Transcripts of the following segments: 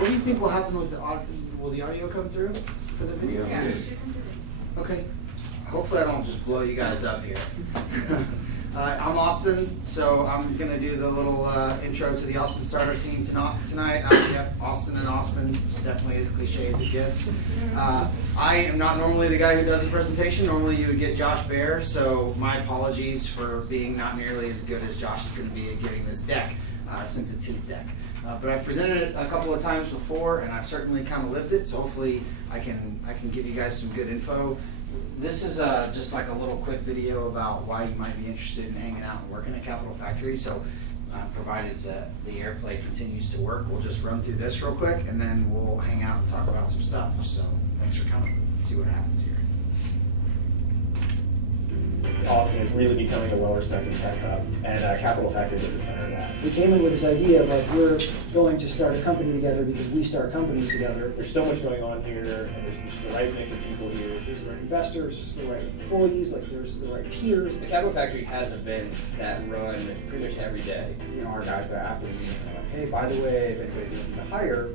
What do you think will happen with the audio? Will the audio come through for the video? Yeah, it should come through. Okay. Hopefully I don't just blow you guys up here. I'm Austin, so I'm going to do the little intro to the Austin startup scene tonight. Yep, Austin and Austin. It's definitely as cliche as it gets. I am not normally the guy who does the presentation. Normally you would get Josh Baer, so my apologies for being not nearly as good as Josh is going to be at giving this deck, since it's his deck. But I've presented it a couple of times before, and I've certainly kind of lived it, so hopefully I can give you guys some good info. This is just like a little quick video about why you might be interested in hanging out and working at Capital Factory. So provided that the AirPlay continues to work, we'll just run through this real quick and then we'll hang out and talk about some stuff. So thanks for coming. Let's see what happens here. Austin is really becoming a well-respected tech hub, and Capital Factory is at the center of that. We came in with this idea of like, we're going to start a company together because we start companies together. There's so much going on here, and there's just the right mix of people here. There's the right investors, the right employees, like there's the right peers. The Capital Factory has events that run pretty much every day. You know, our guys after the meeting are like, hey, by the way, if anybody's looking to hire,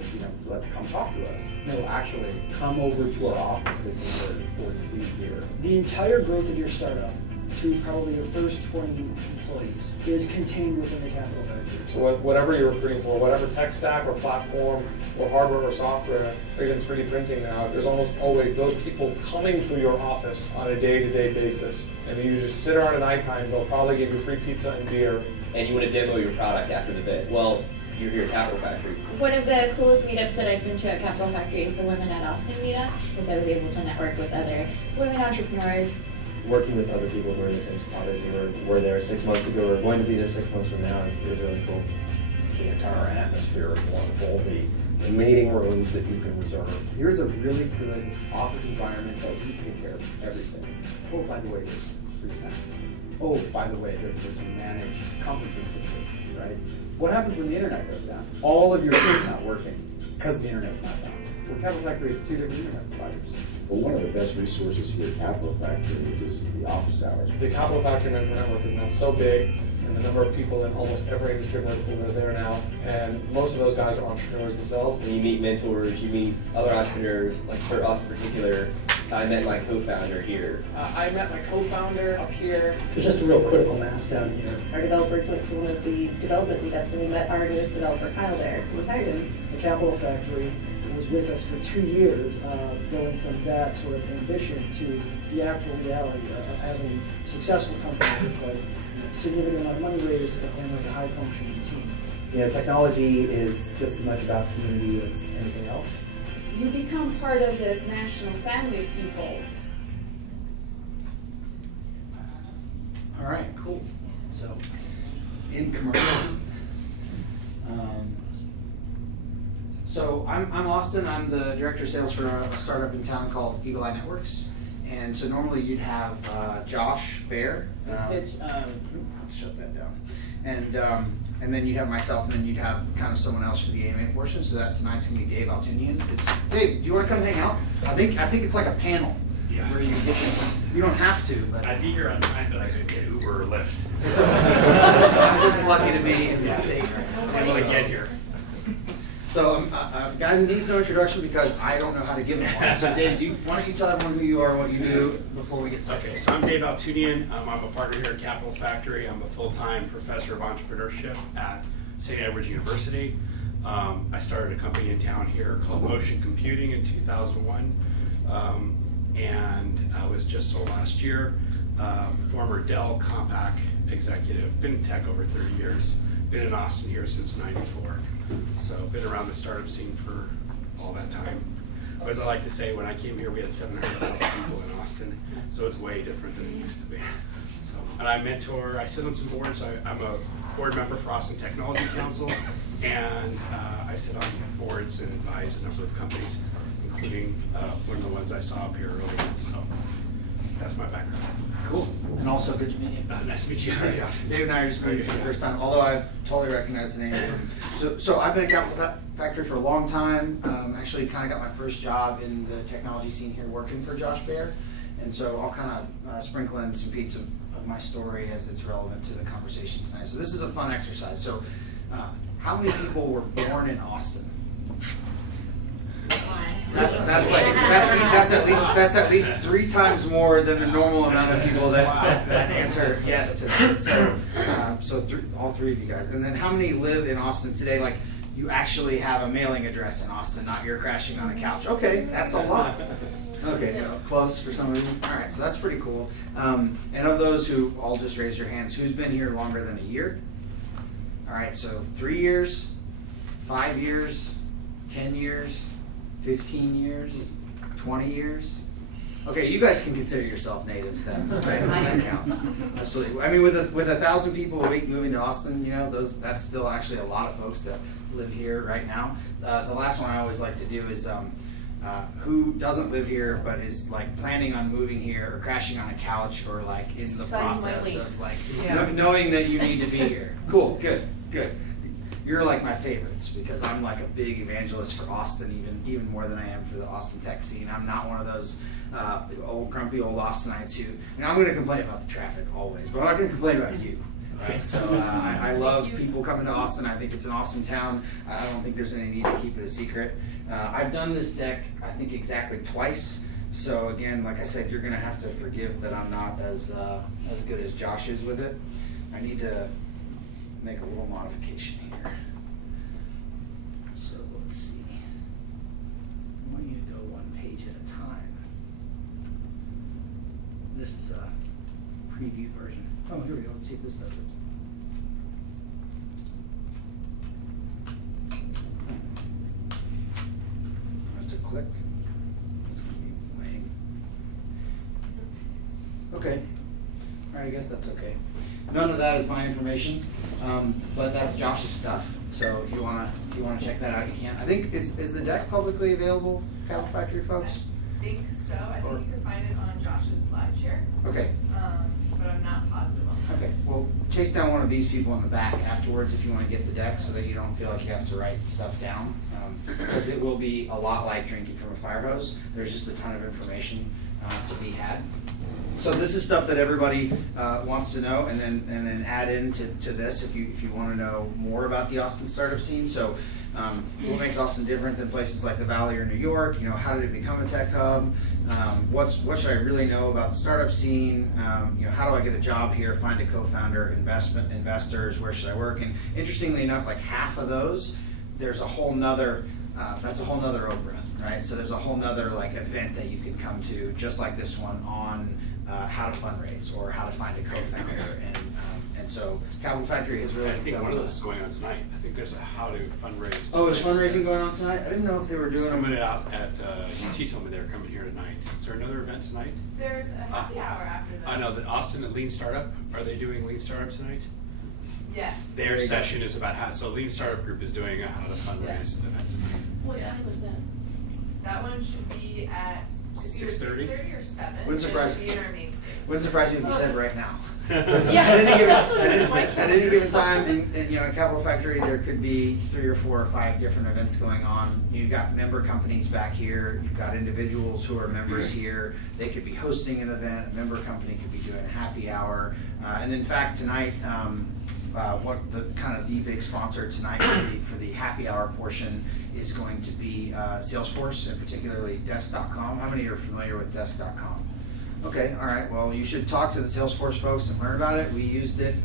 come talk to us. No, actually, come over to our office. It's over 40 feet here. The entire growth of your startup to probably your first 20 employees is contained within the Capital Factory. So whatever you're recruiting for, whatever tech stack or platform or hardware or software, or even 3D printing now, there's almost always those people coming to your office on a day-to-day basis. And you just sit around at nighttime, they'll probably give you free pizza and beer. And you want to demo your product after the bid. Well, you're here at Capital Factory. One of the coolest meetups that I've been to at Capital Factory is the Women at Austen meetup, because I was able to network with other women entrepreneurs. Working with other people who are in the same spot as you were there 6 months ago or going to be there 6 months from now, it was really cool. The entire atmosphere is wonderful. The meeting rooms that you can reserve. Here's a really good office environment that we take care of everything. Oh, by the way, there's free snacks. Oh, by the way, there's some managed conferencing situations, right? What happens when the internet goes down? All of your things not working because the internet's not down. Well, Capital Factory is 2 different internet providers. Well, one of the best resources here at Capital Factory is the office hours. The Capital Factory Mentor Network is now so big, and the number of people in almost every industry vertical that are there now, and most of those guys are entrepreneurs themselves. And you meet mentors, you meet other entrepreneurs, like for us in particular, I met my co-founder here. I met my co-founder up here. There's just a real critical mass down here. Our developers went to one of the development meetups and we met our newest developer, Kyle, there. We hired him. The Capital Factory was with us for 2 years, going from that sort of ambition to the actual reality of having a successful company with like significant amount of money raised and like a high functioning team. You know, technology is just as much about community as anything else. You become part of this national family of people. All right, cool. So, in commercial. So I'm Austin. I'm the director of sales for a startup in town called Eagle Eye Networks. And so normally you'd have Josh Baer. Let's shut that down. And then you'd have myself, and then you'd have kind of someone else for the AMA portion. So that tonight's gonna be Dave Altounian. Dave, do you want to come hang out? I think it's like a panel. Yeah. Where you don't have to, but I'd be here on time, but I could get Uber or Lyft. I'm just lucky to be in the state right now. I'm able to get here. So a guy who needs no introduction because I don't know how to give him one. So Dave, why don't you tell everyone who you are and what you do before we get started? Okay, so I'm Dave Altounian. I'm a partner here at Capital Factory. I'm a full-time professor of entrepreneurship at St. Edward's University. I started a company in town here called Motion Computing in 2001. And I was just sold last year. Former Dell Compaq executive, been in tech over 30 years, been in Austin here since '94. So been around the startup scene for all that time. As I like to say, when I came here, we had 700,000 people in Austin, so it's way different than it used to be. So, and I mentor, I sit on some boards. I'm a board member for Austin Technology Council, and I sit on boards and advise a number of companies, including one of the ones I saw up here earlier. So that's my background. Cool. And also good to meet you. Nice to meet you. Yeah. Dave and I are just meeting for the first time, although I totally recognize the name. So I've been at Capital Factory for a long time. Actually kind of got my first job in the technology scene here working for Josh Baer. And so I'll kind of sprinkle in some bits of my story as it's relevant to the conversation tonight. So this is a fun exercise. So how many people were born in Austin? that's at least 3 times more than the normal amount of people that answer yes to that. So all 3 of you guys. And then how many live in Austin today? Like you actually have a mailing address in Austin, not you're crashing on a couch. Okay, that's a lot. Okay, no, close for some of you. All right, so that's pretty cool. And of those who all just raised your hands, who's been here longer than a year? All right, so 3 years, 5 years, 10 years, 15 years, 20 years. Okay, you guys can consider yourself natives then, right? That counts. Absolutely. I mean, with 1,000 people a week moving to Austin, that's still actually a lot of folks that live here right now. The last one I always like to do is who doesn't live here but is like planning on moving here or crashing on a couch or like in the process of like knowing that you need to be here. Cool, good. You're like my favorites because I'm like a big evangelist for Austin, even more than I am for the Austin tech scene. I'm not one of those grumpy old Austinites who, I'm going to complain about the traffic always, but I'm not going to complain about you. Right, so I love people coming to Austin. I think it's an awesome town. I don't think there's any need to keep it a secret. I've done this deck, I think, exactly twice. So again, like I said, you're going to have to forgive that I'm not as good as Josh is with it. I need to make a little modification here. So let's see. I want you to go 1 page at a time. This is a preview version. Oh, here we go. Let's see if this does it. There's a click. It's going to be weighing. Okay. All right, I guess that's okay. None of that is my information, but that's Josh's stuff. So if you wanna check that out, you can. I think is the deck publicly available, Capital Factory folks? I think so. I think you can find it on Josh's SlideShare. Okay. But I'm not positive on that. Okay. Well, chase down one of these people in the back afterwards if you want to get the deck, so that you don't feel like you have to write stuff down, because it will be a lot like drinking from a fire hose. There's just a ton of information to be had. So this is stuff that everybody wants to know, and then add into this if you want to know more about the Austin startup scene. So what makes Austin different than places like the Valley or New York? How did it become a tech hub? What should I really know about the startup scene? How do I get a job here? Find a co-founder, investors. Where should I work? And interestingly enough, like half of those, there's a whole nother. That's a whole nother Oprah, right? So there's a whole nother like event that you can come to, just like this one on. How to fundraise or how to find a co-founder, and so Capital Factory has really. I think one of those is going on tonight. I think there's a how to fundraise. Oh, there's fundraising going on tonight. I didn't know if they were doing. Someone out at UT told me they were coming here tonight. Is there another event tonight? There's a happy hour after this. I know that Austin at Lean Startup. Are they doing Lean Startup tonight? Yes. Their session is about how. So Lean Startup Group is doing a how to fundraise event tonight. What time was that? That one should be at 6:30 or 7. Wouldn't surprise me. Wouldn't surprise me if you said right now. Yeah, at any given time, in Capital Factory, there could be 3 or 4 or 5 different events going on. You've got member companies back here. You've got individuals who are members here. They could be hosting an event. A member company could be doing a happy hour. And in fact, tonight, the big sponsor tonight for the happy hour portion is going to be Salesforce, and particularly Desk.com. How many are familiar with Desk.com? Okay, all right. Well, you should talk to the Salesforce folks and learn about it. We used it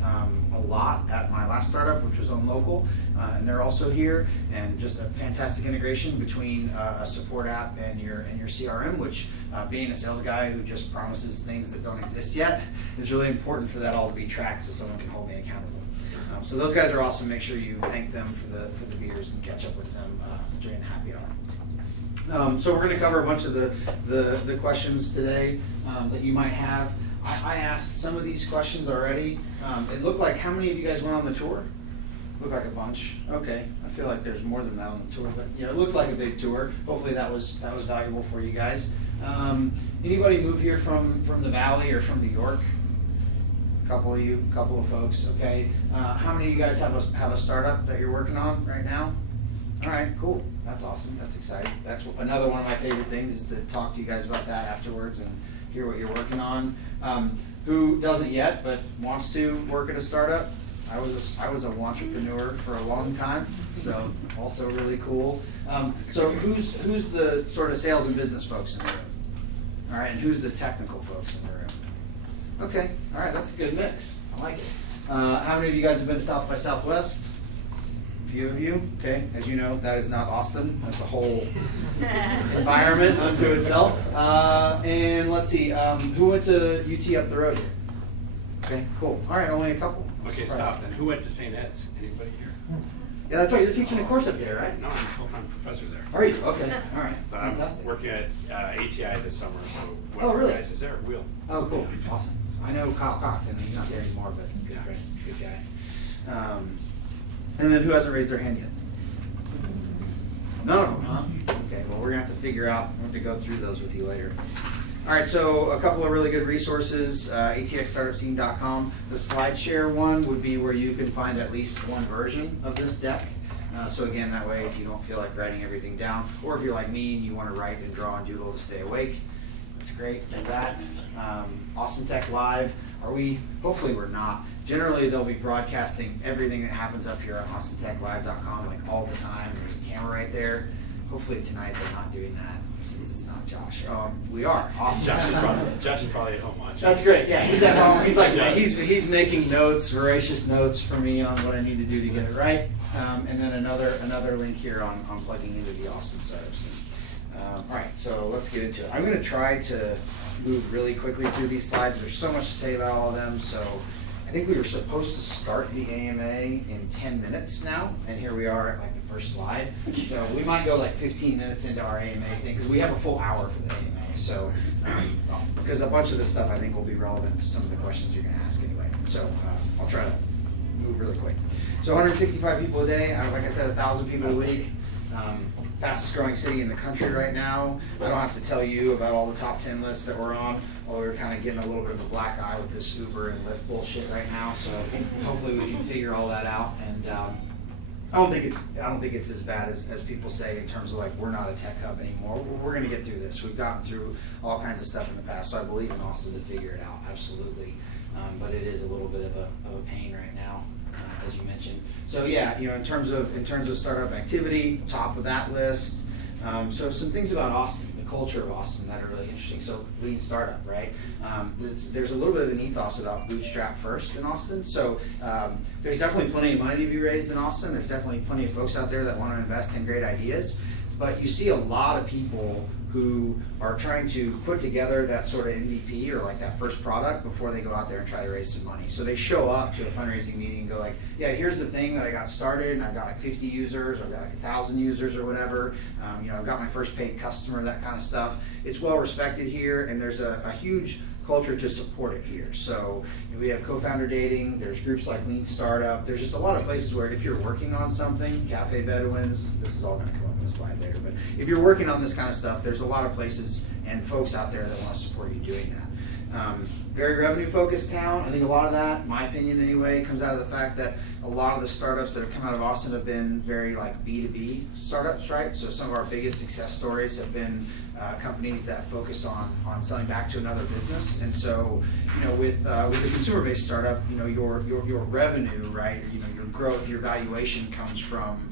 a lot at my last startup, which was on local, and they're also here. And just a fantastic integration between a support app and your CRM. Which, being a sales guy who just promises things that don't exist yet, is really important for that all to be tracked, so someone can hold me accountable. So those guys are awesome. Make sure you thank them for the beers and catch up with them during the happy hour. So we're going to cover a bunch of the questions today that you might have. I asked some of these questions already. It looked like, how many of you guys went on the tour? Looked like a bunch. Okay, I feel like there's more than that on the tour, but it looked like a big tour. Hopefully that was valuable for you guys. Anybody move here from the Valley or from New York? Couple of folks. Okay. How many of you guys have a startup that you're working on right now? All right, cool. That's awesome. That's exciting. That's another one of my favorite things, is to talk to you guys about that afterwards and hear what you're working on. Who doesn't yet but wants to work at a startup? I was a entrepreneur for a long time, so also really cool. So who's the sort of sales and business folks in the room? All right, and who's the technical folks in the room? Okay, all right, that's a good mix. I like it. How many of you guys have been to South by Southwest? A few of you. Okay, as you know, that is not Austin. That's a whole environment unto itself. And let's see, who went to UT up the road here? Okay, cool. All right, only a couple. Okay, stop then. Who went to St. Ed's? Anybody here? Yeah, that's right. You're teaching a course up there, right? No, I'm a full-time professor there. Are you? Okay. All right. But I'm Fantastic. working at ATI this summer, so one Oh, of really? the guys is there. Will. Oh, cool. Awesome. I know Kyle Cox, and he's not there anymore, but good Yeah. friend, good guy. And then who hasn't raised their hand yet? None of them, huh? Okay, well, we're going to have to figure out, we're going to go through those with you later. All right, so a couple of really good resources, atxstartupscene.com. The SlideShare one would be where you can find at least one version of this deck. So again, that way if you don't feel like writing everything down, or if you're like me and you want to write and draw and doodle to stay awake, that's great. And that, Austin Tech Live, hopefully we're not. Generally they'll be broadcasting everything that happens up here on austentechlive.com like all the time. There's a camera right there. Hopefully tonight they're not doing that since it's not Josh. We are. Awesome. Josh is probably at home watching. That's great. Yeah, he's at home. He's like he's making notes, voracious notes for me on what I need to do to get it right. And then another link here on plugging into the Austin startups. All right, so let's get into it. I'm going to try to move really quickly through these slides. There's so much to say about all of them. So I think we were supposed to start the AMA in 10 minutes now, and here we are at like the first slide. So we might go like 15 minutes into our AMA thing because we have a full hour for the AMA. So because a bunch of this stuff I think will be relevant to some of the questions you're going to ask anyway. So I'll try to move really quick. So 165 people a day. Like I said, 1,000 people a week. Fastest growing city in the country right now. I don't have to tell you about all the top 10 lists that we're on, although we're kind of getting a little bit of a black eye with this Uber and Lyft bullshit right now. So hopefully we can figure all that out. And I don't think it's as bad as people say in terms of like we're not a tech hub anymore. We're going to get through this. We've gotten through all kinds of stuff in the past, so I believe in Austin to figure it out. Absolutely, but it is a little bit of a pain right now. As you mentioned. So yeah, in terms of startup activity, top of that list. So some things about Austin, the culture of Austin that are really interesting. So lean startup, right? There's a little bit of an ethos about bootstrap first in Austin. So there's definitely plenty of money to be raised in Austin. There's definitely plenty of folks out there that want to invest in great ideas. But you see a lot of people who are trying to put together that sort of MVP or like that first product before they go out there and try to raise some money. So they show up to a fundraising meeting and go like, yeah, here's the thing that I got started and I've got like 50 users or I've got like 1,000 users or whatever. I've got my first paid customer, that kind of stuff. It's well respected here and there's a huge culture to support it here. So we have co-founder dating, there's groups like Lean Startup, there's just a lot of places where if you're working on something, Cafe Bedouins, this is all going to come up in a slide later, but if you're working on this kind of stuff, there's a lot of places and folks out there that want to support you doing that. Very revenue focused town. I think a lot of that, my opinion anyway, comes out of the fact that a lot of the startups that have come out of Austin have been very like B2B startups, right? So some of our biggest success stories have been companies that focus on selling back to another business. And so, with a consumer-based startup, your revenue, right? Your growth, your valuation comes from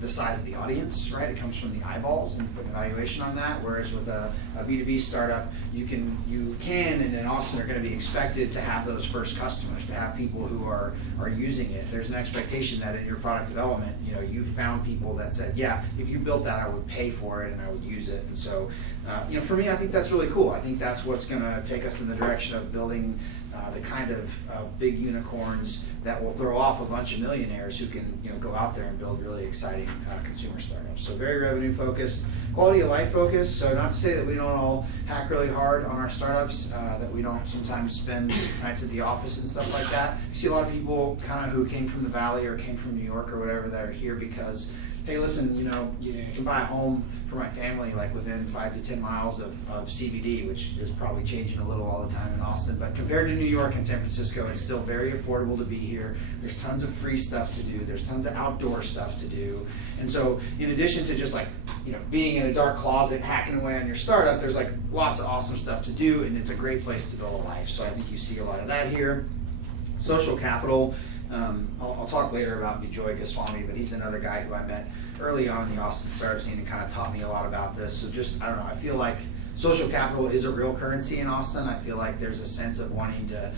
the size of the audience, right? It comes from the eyeballs, and you put an evaluation on that. Whereas with a B2B startup, you can and in Austin are going to be expected to have those first customers, to have people who are using it. There's an expectation that in your product development, you found people that said, yeah, if you built that, I would pay for it and I would use it. And so, for me, I think that's really cool. I think that's what's going to take us in the direction of building the kind of big unicorns that will throw off a bunch of millionaires who can go out there and build really exciting consumer startups. So very revenue focused, quality of life focused. So not to say that we don't all hack really hard on our startups, that we don't sometimes spend nights at the office and stuff like that. You see a lot of people kind of who came from the Valley or came from New York or whatever that are here because, hey, listen, you can buy a home for my family like within 5 to 10 miles of CBD, which is probably changing a little all the time in Austin. But compared to New York and San Francisco, it's still very affordable to be here. There's tons of free stuff to do. There's tons of outdoor stuff to do. And so in addition to just like, being in a dark closet, hacking away on your startup, there's like lots of awesome stuff to do, and it's a great place to build a life. So I think you see a lot of that here. Social capital. I'll talk later about Bijoy Goswami, but he's another guy who I met early on in the Austin startup scene and kind of taught me a lot about this. So just, I don't know, I feel like social capital is a real currency in Austin. I feel like there's a sense of wanting to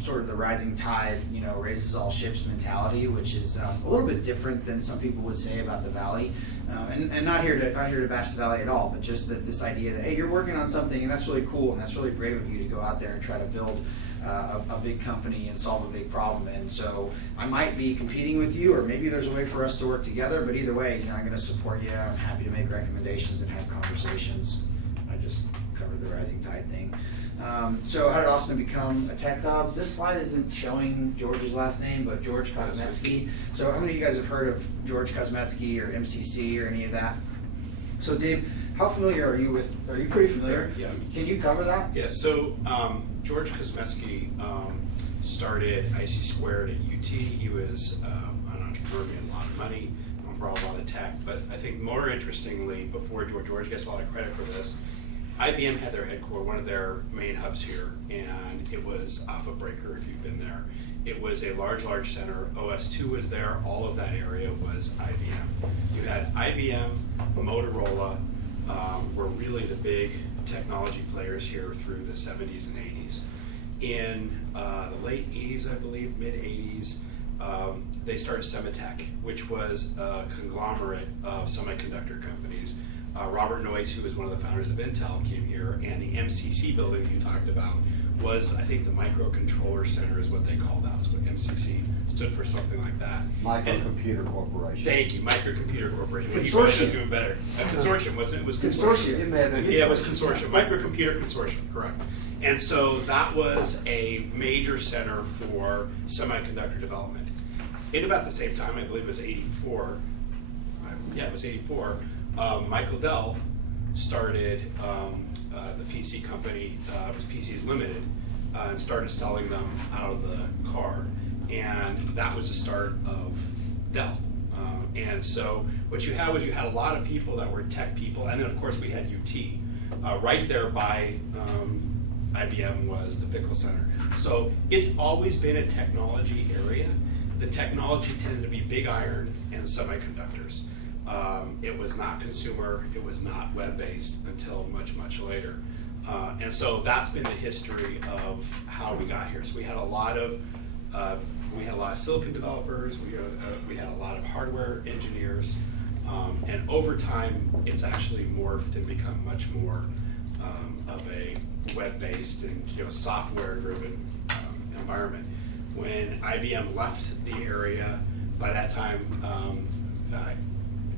sort of the rising tide, raises all ships mentality, which is a little bit different than some people would say about the Valley. And not here to bash the Valley at all, but just that this idea that, hey, you're working on something and that's really cool and that's really brave of you to go out there and try to build a big company and solve a big problem. And so I might be competing with you, or maybe there's a way for us to work together, but either way, I'm going to support you. I'm happy to make recommendations and have conversations. I just covered the rising tide thing. So how did Austin become a tech hub? This slide isn't showing George's last name, but George Kosmetsky. So how many of you guys have heard of George Kosmetsky or MCC or any of that? So Dave, how familiar are you pretty familiar? Yeah. Can you cover that? Yeah, so George Kosmetsky started IC Squared at UT. He was an entrepreneur, made a lot of money, brought a lot of tech, but I think more interestingly, before George gets a lot of credit for this, IBM had their headquarters, one of their main hubs here, and it was off of Breaker, if you've been there. It was a large center. OS2 was there. All of that area was IBM. You had IBM, Motorola, were really the big technology players here through the 70s and 80s. In the late 80s, I believe, mid 80s, they started Semitech, which was a conglomerate of semiconductor companies. Robert Noyce, who was one of the founders of Intel, came here, and the MCC building you talked about was, I think, the Microcontroller Center is what they called that. That's what MCC stood for, something like that. Microcomputer Corporation. Thank you, Microcomputer Corporation. Consortium. Even better. A consortium, wasn't it? It was Consortium. Yeah, it was consortium. Microcomputer Consortium, correct. And so that was a major center for semiconductor development. In about the same time, I believe it was 84. Yeah, it was 84. Michael Dell started the PC company, it was PCs Limited, and started selling them out of the car. And that was the start of Dell. And so what you had was you had a lot of people that were tech people, and then of course we had UT. Right there by IBM was the Pickle Center. So it's always been a technology area. The technology tended to be big iron and semiconductors. It was not consumer, it was not web-based until much later. And so that's been the history of how we got here. So we had a lot of silicon developers, we had a lot of hardware engineers, and over time it's actually morphed and become much more of a web-based and software-driven environment. When IBM left the area, by that time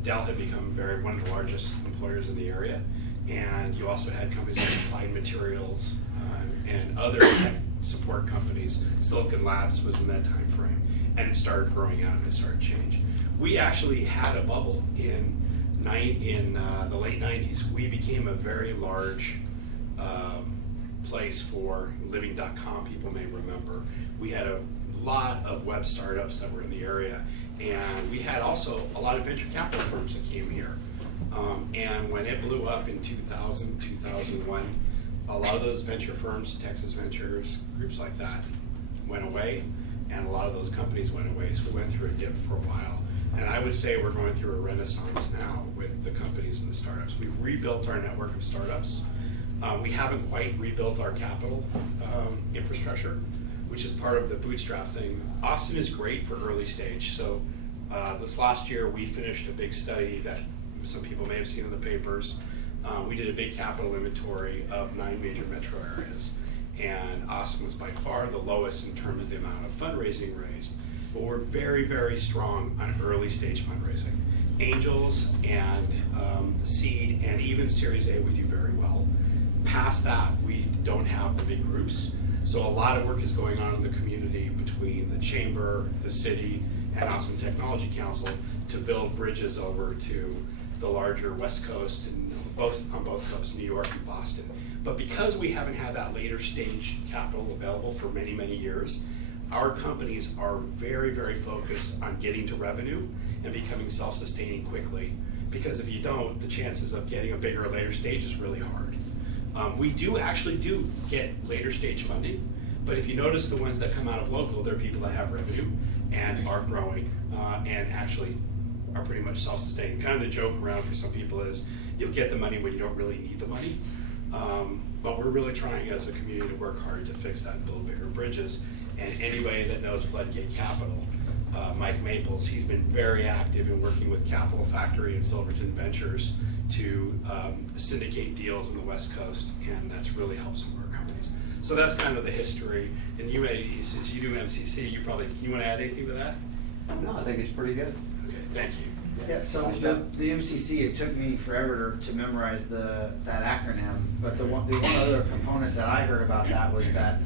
Dell had become one of the largest employers in the area, and you also had companies like Applied Materials and other support companies. Silicon Labs was in that time frame, and it started growing out and it started changing. We actually had a bubble in the late 90s. We became a very large place for Living.com, people may remember. We had a lot of web startups that were in the area, and we had also a lot of venture capital firms that came here. And when it blew up in 2000, 2001, a lot of those venture firms, Texas Ventures, groups like that, went away, and a lot of those companies went away, so we went through a dip for a while. And I would say we're going through a renaissance now with the companies and the startups. We've rebuilt our network of startups. We haven't quite rebuilt our capital infrastructure, which is part of the bootstrap thing. Austin is great for early stage. So this last year we finished a big study that some people may have seen in the papers. We did a big capital inventory of 9 major metro areas. And Austin was by far the lowest in terms of the amount of fundraising raised. But we're very strong on early stage fundraising. Angels and seed and even Series A we do very well. Past that, we don't have the big groups. So a lot of work is going on in the community between the chamber, the city, and Austin Technology Council to build bridges over to the larger West Coast and on both coasts, New York and Boston. But because we haven't had that later stage capital available for many years, our companies are very focused on getting to revenue and becoming self-sustaining quickly. Because if you don't, the chances of getting a bigger later stage is really hard. We actually do get later stage funding, but if you notice the ones that come out of local, they're people that have revenue, and are growing and actually are pretty much self-sustaining. Kind of the joke around for some people is you'll get the money when you don't really need the money. But we're really trying as a community to work hard to fix that and build bigger bridges. And anybody that knows Floodgate Capital, Mike Maples, he's been very active in working with Capital Factory and Silverton Ventures to syndicate deals on the West Coast, and that's really helped some of our companies. So that's kind of the history. And you, since you do MCC, you want to add anything to that? No, I think it's pretty good. Okay, thank you. Yeah, so the MCC, it took me forever to memorize that acronym, but the one other component that I heard about that was that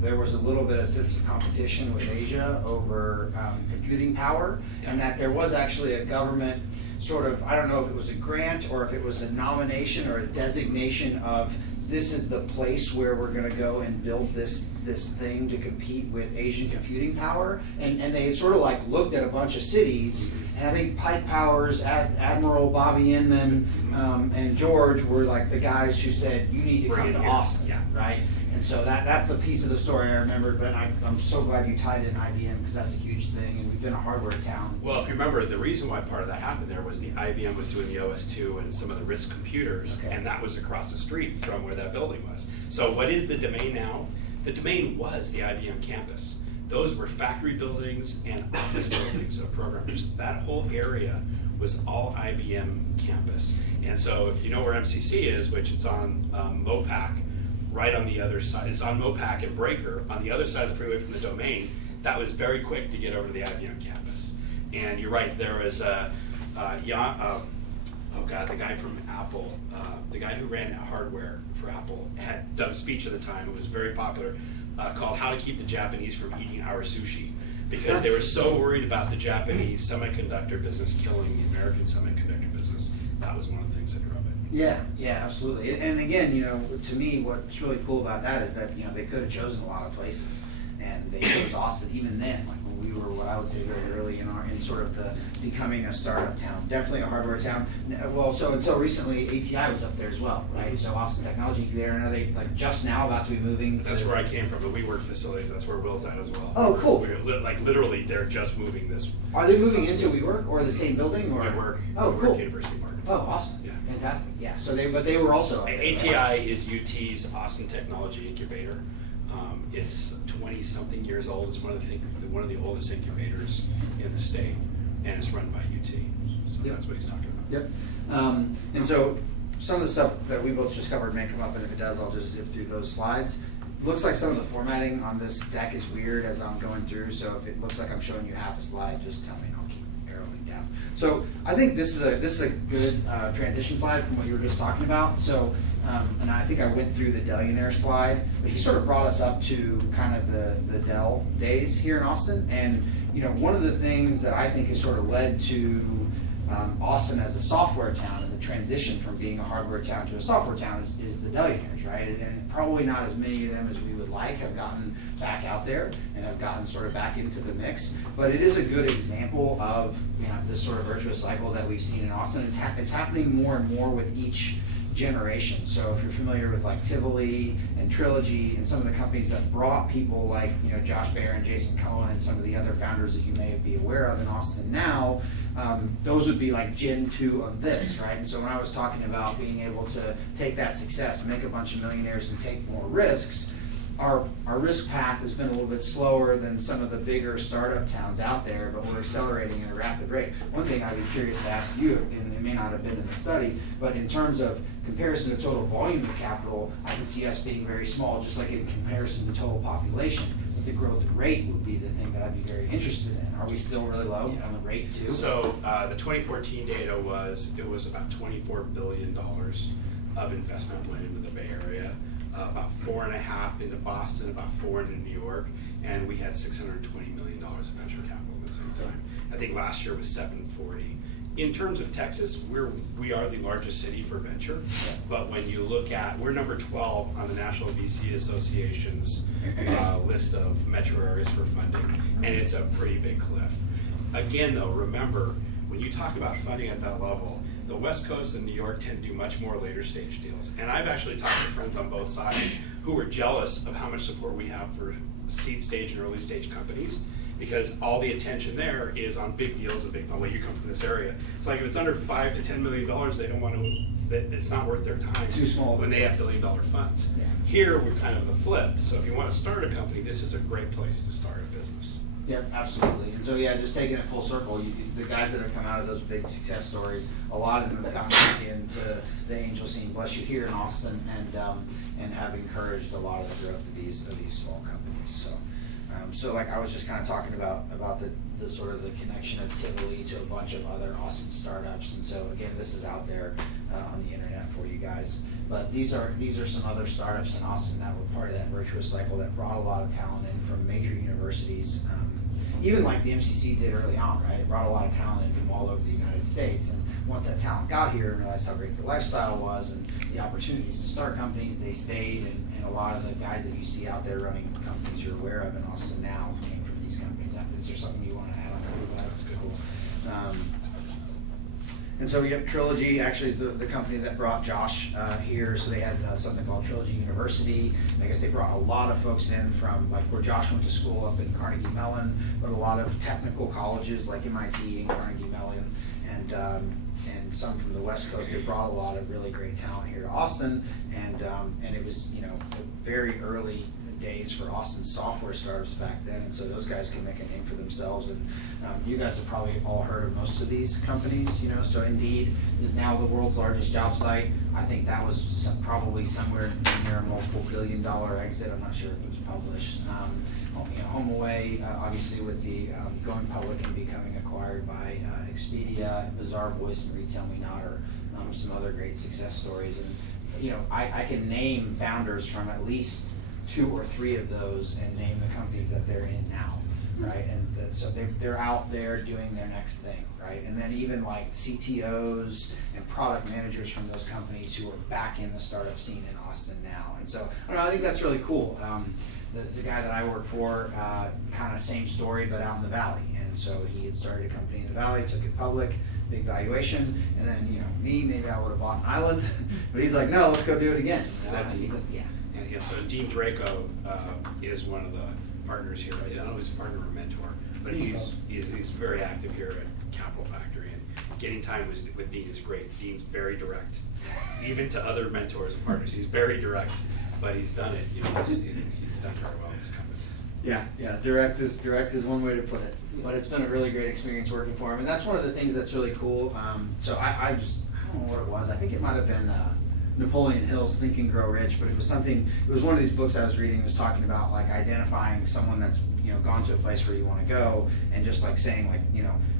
there was a little bit of sense of competition with Asia over computing power, and that there was actually a government sort of, I don't know if it was a grant or if it was a nomination or a designation of this is the place where we're going to go and build this thing to compete with Asian computing power, and they sort of like looked at a bunch of cities, and I think Pipe Powers, Admiral Bobby Inman, and George were like the guys who said you need to come to Austin, right? And so that's the piece of the story I remembered, but I'm so glad you tied in IBM because that's a huge thing, and we've been a hardware town. Well, if you remember, the reason why part of that happened there was the IBM was doing the OS2 and some of the RISC computers, and that was across the street from where that building was. So what is the domain now? The domain was the IBM campus. Those were factory buildings and office buildings of programmers. That whole area was all IBM campus. And so if you know where MCC is, which it's on Mopac, right on the other side. It's on Mopac and Breaker on the other side of the freeway from the domain. That was very quick to get over to the IBM campus. And you're right, there was the guy from Apple, the guy who ran hardware for Apple had done a speech at the time. It was very popular, called "How to Keep the Japanese from Eating Our Sushi," because they were so worried about the Japanese semiconductor business killing the American semiconductor business. That was one of the things that drove it. Yeah, absolutely. And again, to me, what's really cool about that is that, they could have chosen a lot of places, and they chose Austin even then, like when we were, what I would say, very early in sort of the becoming a startup town, definitely a hardware town. Well, so until recently, ATI was up there as well, right? So Austin Technology Incubator, and are they like just now about to be moving? That's where I came from, the WeWork facilities. That's where Will's at as well. Oh, cool. Literally, they're just moving this. Are they moving into WeWork or the same building? Or WeWork. Oh, WeWork cool. University Park. Oh, awesome. Yeah. Fantastic. Yeah. So they were also. ATI is UT's Austen Technology Incubator. It's 20-something years old. It's one of the oldest incubators in the state, and it's run by UT. So that's what he's talking about. Yep. And so some of the stuff that we both just covered may come up, and if it does, I'll just zip through those slides. It looks like some of the formatting on this deck is weird as I'm going through, so if it looks like I'm showing you half a slide, just tell me and I'll keep arrowing down. So I think this is a good transition slide from what you were just talking about. So, and I think I went through the Dellionaire slide, but he sort of brought us up to kind of the Dell days here in Austin. And one of the things that I think has sort of led to Austin as a software town and the transition from being a hardware town to a software town is the Dellionaires, right? And probably not as many of them as we would like have gotten back out there and have gotten sort of back into the mix. But it is a good example of this sort of virtuous cycle that we've seen in Austin. It's happening more and more with each generation. So if you're familiar with like Tivoli and Trilogy and some of the companies that brought people like Josh Baer and Jason Cohen and some of the other founders that you may be aware of in Austin now, those would be like Gen 2 of this, right? And so when I was talking about being able to take that success, make a bunch of millionaires and take more risks, our risk path has been a little bit slower than some of the bigger startup towns out there, but we're accelerating at a rapid rate. One thing I'd be curious to ask you, and it may not have been in the study, but in terms of comparison to total volume of capital, I can see us being very small, just like in comparison to total population. But the growth rate would be the thing that I'd be very interested in. Are we still really low on the rate too? So the 2014 data was about $24 billion of investment went into the Bay Area. About 4.5 into Boston, about 4 into New York, and we had $620 million of venture capital at the same time. I think last year was 740. In terms of Texas, we are the largest city for venture, but when you look at, we're number 12 on the National VC Association's list of metro areas for funding, and it's a pretty big cliff. Again, though, remember, when you talk about funding at that level, the West Coast and New York tend to do much more later stage deals. And I've actually talked to friends on both sides who were jealous of how much support we have for seed stage and early stage companies. because all the attention there is on big deals and big, well, you come from this area. It's like if it's under $5 to $10 million, they don't want to, it's not worth their time. Too small. When they have billion-dollar funds. Yeah. Here, we're kind of a flip. So if you want to start a company, this is a great place to start a business. Yep, absolutely. And so, yeah, just taking it full circle, the guys that have come out of those big success stories, a lot of them have gotten back into the angel scene, bless you, here in Austin, and have encouraged a lot of the growth of these small companies. So like I was just kind of talking about the sort of the connection of Tivoli to a bunch of other Austin startups, and so again, this is out there on the internet for you guys. But these are some other startups in Austin that were part of that virtuous cycle that brought a lot of talent in from major universities. Even like the MCC did early on, right? It brought a lot of talent in from all over the United States. And once that talent got here and realized how great the lifestyle was and the opportunities to start companies, they stayed. And a lot of the guys that you see out there running companies you're aware of in Austin now came from these companies. Is there something you want to add on that? That's cool. And so, yep, Trilogy actually is the company that brought Josh here. So they had something called Trilogy University. I guess they brought a lot of folks in from like where Josh went to school up in Carnegie Mellon, but a lot of technical colleges like MIT and Carnegie Mellon, and some from the West Coast. They brought a lot of really great talent here to Austin, and it was very early days for Austin software startups back then, and so those guys can make a name for themselves. And you guys have probably all heard of most of these companies, so Indeed is now the world's largest job site. I think that was probably somewhere near a multiple billion-dollar exit. I'm not sure if it was published. HomeAway, obviously with the going public and becoming acquired by Expedia, Bazaar Voice, and Retail Me Not are some other great success stories. And I can name founders from at least 2 or 3 of those and name the companies that they're in now, right? And so they're out there doing their next thing, right? And then even like CTOs and product managers from those companies who are back in the startup scene in Austin now. And so I think that's really cool. The guy that I work for, kind of same story, but out in the Valley. And so he had started a company in the Valley, took it public, big valuation, and then maybe I would have bought an island, but he's like, no, let's go do it again. Is that Dean? Yeah. Yeah, so Dean Draco is one of the partners here. I don't know if he's a partner or a mentor, but he's very active here at Capital Factory, and getting time with Dean is great. Dean's very direct, even to other mentors and partners. He's very direct, but he's done it. He's done very well with his companies. Yeah, direct is one way to put it. But it's been a really great experience working for him, and that's one of the things that's really cool. So I don't know what it was. I think it might have been Napoleon Hill's Think and Grow Rich, but it was one of these books I was reading. It was talking about like identifying someone that's gone to a place where you want to go, and just like saying like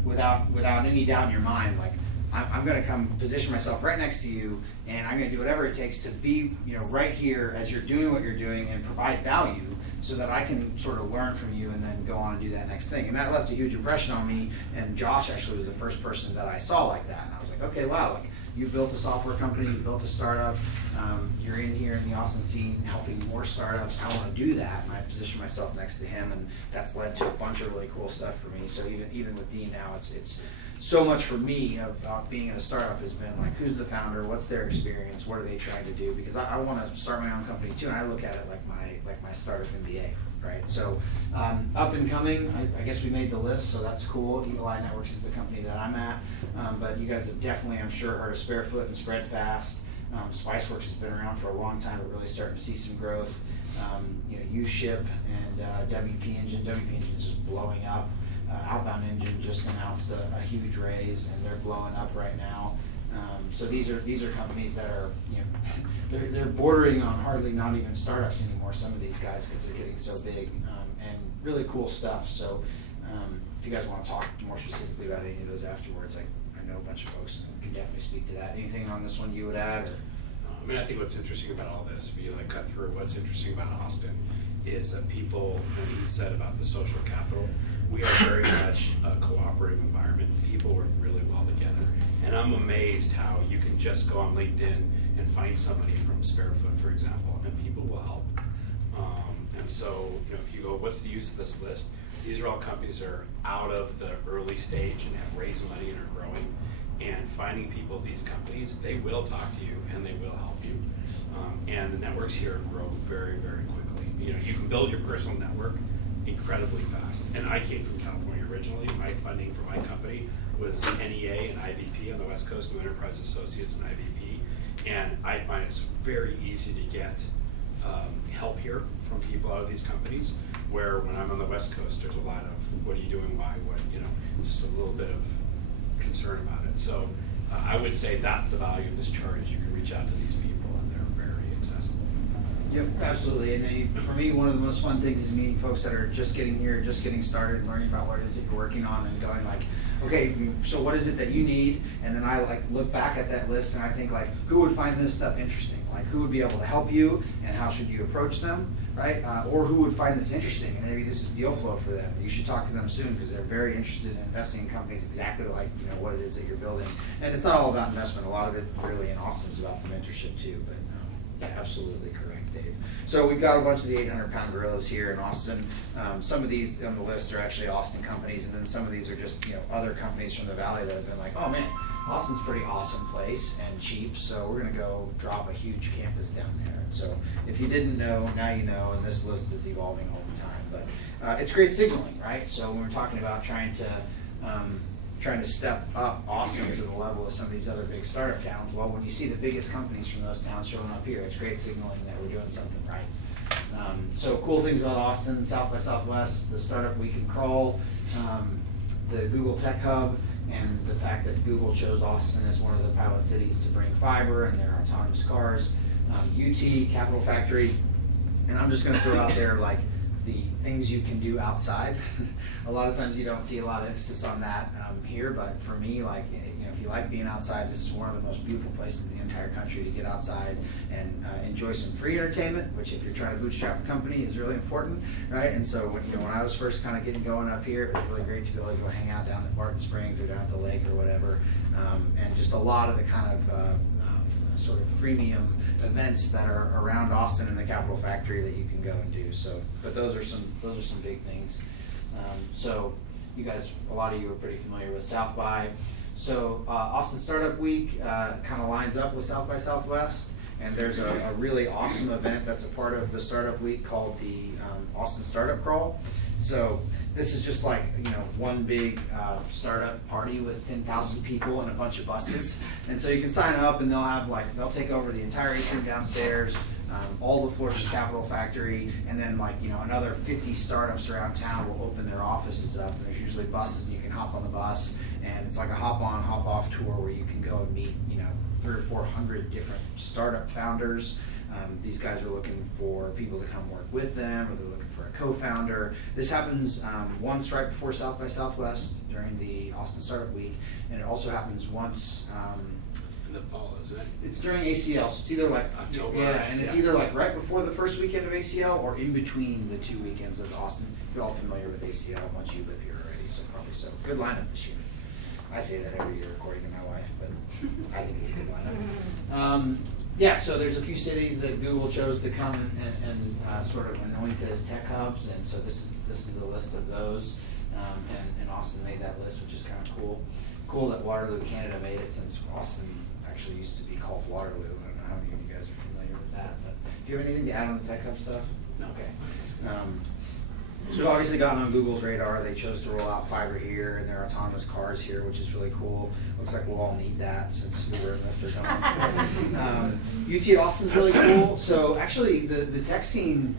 without any doubt in your mind, like I'm going to come position myself right next to you, and I'm going to do whatever it takes to be right here as you're doing what you're doing and provide value, so that I can sort of learn from you and then go on and do that next thing. And that left a huge impression on me. And Josh actually was the first person that I saw like that, and I was like, okay, wow, like you built a software company, you built a startup, you're in here in the Austin scene helping more startups. I want to do that, and I positioned myself next to him, and that's led to a bunch of really cool stuff for me. So even with Dean now, it's so much for me about being in a startup has been like, who's the founder, what's their experience, what are they trying to do? Because I want to start my own company too, and I look at it like my startup MBA, right? So up and coming, I guess we made the list, so that's cool. Eagle Eye Networks is the company that I'm at, but you guys have definitely, I'm sure, heard of Sparefoot and Spreadfast. Spiceworks has been around for a long time, but really starting to see some growth. U-Ship and WP Engine. WP Engine is just blowing up. Outbound Engine just announced a huge raise, and they're blowing up right now. So these are companies that are they're bordering on hardly not even startups anymore. Some of these guys, because they're getting so big, and really cool stuff. So if you guys want to talk more specifically about any of those afterwards, I know a bunch of folks and can definitely speak to that. Anything on this one you would add? Or? I think what's interesting about all this, if you cut through what's interesting about Austin, is that people, when he said about the social capital, we are very much a cooperative environment. People work really well together. And I'm amazed how you can just go on LinkedIn and find somebody from Sparefoot, for example, and people will help. And so, if you go, what's the use of this list? These are all companies that are out of the early stage and have raised money and are growing. And finding people at these companies, they will talk to you and they will help you. And the networks here grow very, very quickly. You can build your personal network incredibly fast. And I came from California originally. My funding for my company was NEA and IVP on the West Coast, New Enterprise Associates and IVP. And I find it's very easy to get help here from people out of these companies, where when I'm on the West Coast, there's a lot of, what are you doing, why, what, just a little bit of concern about it. So I would say that's the value of this chart, is you can reach out to these people and they're very accessible. Yep, absolutely. And then for me, one of the most fun things is meeting folks that are just getting here, just getting started, and learning about what it is that you're working on, and going like, okay, so what is it that you need? And then I like look back at that list and I think like, who would find this stuff interesting? Like, who would be able to help you, and how should you approach them, right? Or who would find this interesting, and maybe this is deal flow for them. You should talk to them soon, because they're very interested in investing in companies exactly like what it is that you're building. And it's not all about investment. A lot of it really in Austin is about the mentorship too. But yeah, absolutely correct, Dave. So we've got a bunch of the 800-pound gorillas here in Austin. Some of these on the list are actually Austin companies, and then some of these are just other companies from the valley that have been like, oh man, Austin's a pretty awesome place and cheap, so we're going to go drop a huge campus down there. And so if you didn't know, now you know, and this list is evolving all the time. But it's great signaling, right? So when we're talking about trying to step up Austin to the level of some of these other big startup towns, well, when you see the biggest companies from those towns showing up here, it's great signaling that we're doing something right. So cool things about Austin: South by Southwest, the Startup Week and Crawl, the Google Tech Hub, and the fact that Google chose Austin as one of the pilot cities to bring fiber and their autonomous cars, UT, Capital Factory, and I'm just going to throw out there like the things you can do outside. A lot of times you don't see a lot of emphasis on that here, but for me, like, if you like being outside, this is one of the most beautiful places in the entire country to get outside and enjoy some free entertainment, which if you're trying to bootstrap a company is really important, right? And so when I was first kind of getting going up here, it was really great to be able to go hang out down at Barton Springs or down at the lake or whatever, and just a lot of the kind of sort of freemium events that are around Austin and the Capital Factory that you can go and do. So, but those are some big things. So you guys, a lot of you are pretty familiar with South by. So Austin Startup Week kind of lines up with South by Southwest, and there's a really awesome event that's a part of the Startup Week called the Austin Startup Crawl. So this is just like one big startup party with 10,000 people and a bunch of buses, and so you can sign up, and they'll take over the entire atrium downstairs, all the floors of the Capital Factory, and then another 50 startups around town will open their offices up. And there's usually buses, and you can hop on the bus, and it's like a hop-on, hop-off tour where you can go and meet 300 or 400 different startup founders. These guys are looking for people to come work with them, or they're looking for a co-founder. This happens once right before South by Southwest during the Austin Startup Week, and it also happens once in the fall, isn't it? It's during ACL, so it's either like October. It's either like right before the first weekend of ACL or in between the 2 weekends of Austin. You're all familiar with ACL once you live here already, so probably so. Good lineup this year. I say that every year according to my wife, but I think it's a good lineup. So there's a few cities that Google chose to come and sort of anoint as tech hubs, and so this is the list of those, and Austin made that list, which is kind of cool. Cool that Waterloo, Canada made it, since Austin actually used to be called Waterloo. I don't know how many of you guys are familiar with that, but do you have anything to add on the tech hub stuff? No. Okay. So we've obviously gotten on Google's radar. They chose to roll out fiber here and their autonomous cars here, which is really cool. Looks like we'll all need that since Uber and Lyft are coming. UT Austin's really cool. So actually the tech scene,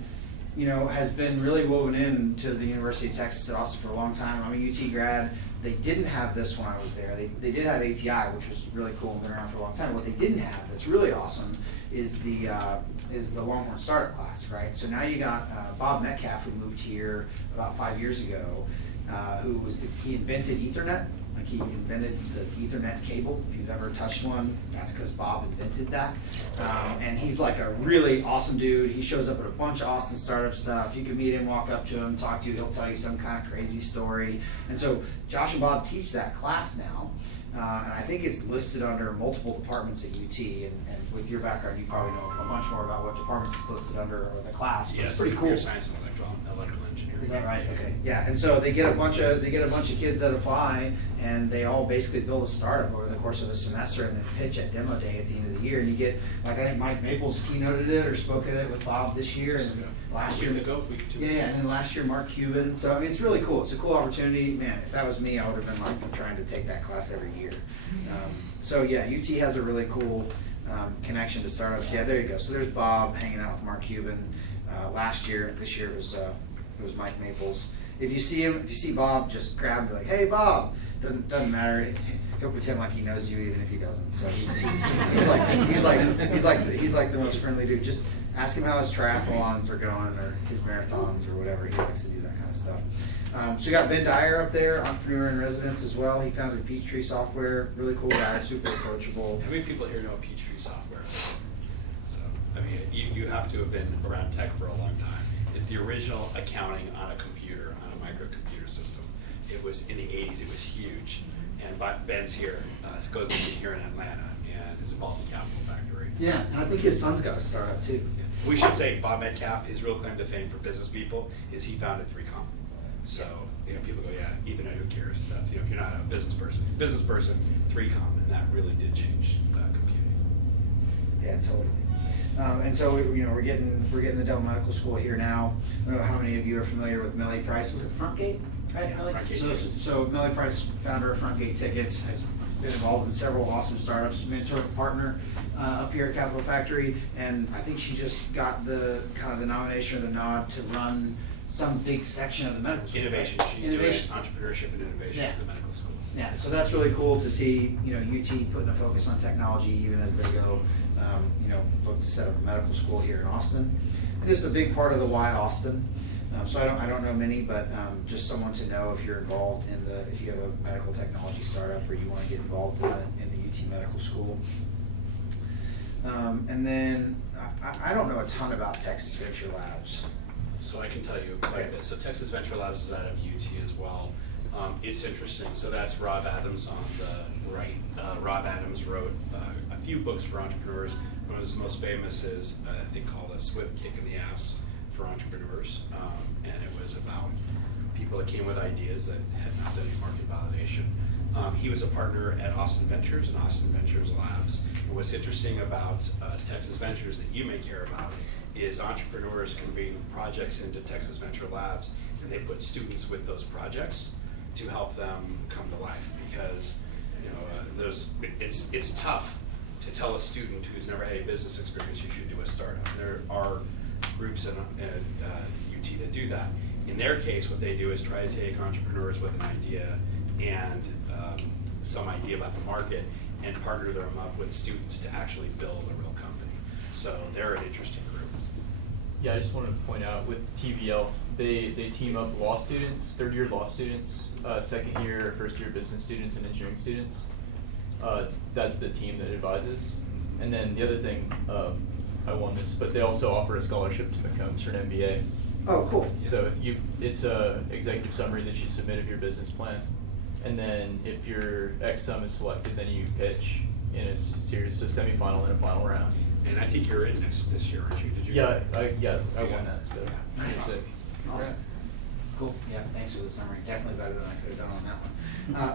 has been really woven into the University of Texas at Austin for a long time. I'm a UT grad. They didn't have this when I was there. They did have ATI, which was really cool and been around for a long time. What they didn't have that's really awesome is the Longhorn Startup class, right? So now you got Bob Metcalf, who moved here about 5 years ago, who he invented Ethernet. Like, he invented the Ethernet cable. If you've ever touched one, that's because Bob invented that. And he's like a really awesome dude. He shows up at a bunch of Austin startup stuff. You can meet him, walk up to him, talk to you. He'll tell you some kind of crazy story. And so Josh and Bob teach that class now. And I think it's listed under multiple departments at UT. And with your background, you probably know a bunch more about what departments it's listed under or the class. But Yeah, it's pretty cool. Computer science and electrical engineering. Is that right? Okay. Yeah. And so they get a bunch of kids that apply, and they all basically build a startup over the course of a semester and then pitch at demo day at the end of the year. And you get, like I think Mike Maples keynoted it or spoke at it with Bob this year, and last year, week or two. yeah, and then last year Mark Cuban. So I mean, it's really cool. It's a cool opportunity, man. If that was me, I would have been like trying to take that class every year. So yeah, UT has a really cool connection to startups. Yeah, there you go. So there's Bob hanging out with Mark Cuban last year. This year it was Mike Maples. If you see him, if you see Bob, just grab him, be like, "Hey, Bob." Doesn't matter. He'll pretend like he knows you even if he doesn't. So he's like the most friendly dude. Just ask him how his triathlons are going or his marathons or whatever. He likes to do that kind of stuff. So you got Ben Dyer up there, entrepreneur in residence as well. He founded Peachtree Software. Really cool guy, super approachable. How many people here know Peachtree Software? So I mean, you have to have been around tech for a long time. It's the original accounting on a computer, on a microcomputer system. It was in the 80s, it was huge. And Ben's here, goes to be here in Atlanta, and is involved in Capital Factory. Yeah, and I think his son's got a startup too. We should say Bob Metcalf, his real claim to fame for business people is he founded 3Com. So, people go, yeah, Ethernet, who cares? That's, if you're not a business person, 3Com, and that really did change computing. Yeah, totally. And so we're getting the Dell Medical School here now. I don't know how many of you are familiar with Melly Price. Was it Frontgate? Right, Melly? So Melly Price, founder of Frontgate Tickets, has been involved in several awesome startups, mentor partner up here at Capital Factory, and I think she just got the nomination or the nod to run some big section of the medical school. Innovation. She's doing entrepreneurship and innovation at the medical school. Yeah, so that's really cool to see, UT putting a focus on technology even as they go, look to set up a medical school here in Austin. And just a big part of the why Austin. So I don't know many, but just someone to know if you're involved if you have a medical technology startup or you want to get involved in the UT Medical School. And then I don't know a ton about Texas Venture Labs. So I can tell you quite a bit. So Texas Venture Labs is out of UT as well. It's interesting. So that's Rob Adams on the right. Rob Adams wrote a few books for entrepreneurs. One of his most famous is, I think, called A Swift Kick in the Ass for Entrepreneurs. And it was about people that came with ideas that had not done any market validation. He was a partner at Austin Ventures and Austin Ventures Labs. And what's interesting about Texas Ventures that you may care about is entrepreneurs can bring projects into Texas Venture Labs, and they put students with those projects to help them come to life. Because it's tough to tell a student who's never had a business experience you should do a startup. There are groups at UT that do that. In their case, what they do is try to take entrepreneurs with an idea and some idea about the market and partner them up with students to actually build a real company. So they're an interesting group. Yeah, I just wanted to point out with TVL, they team up law students, third-year law students, second-year, first-year business students, and engineering students. That's the team that advises. And then the other thing, I won this, but they also offer a scholarship to McCombs for an MBA. Oh, cool. So it's a executive summary that you submit of your business plan. And then if your X sum is selected, then you pitch in a series, so semifinal and a final round. And I think you're in this year, aren't you? Did you? Yeah, I won that, so Nice. sick. Awesome. Cool. Yeah, thanks for the summary. Definitely better than I could have done on that one.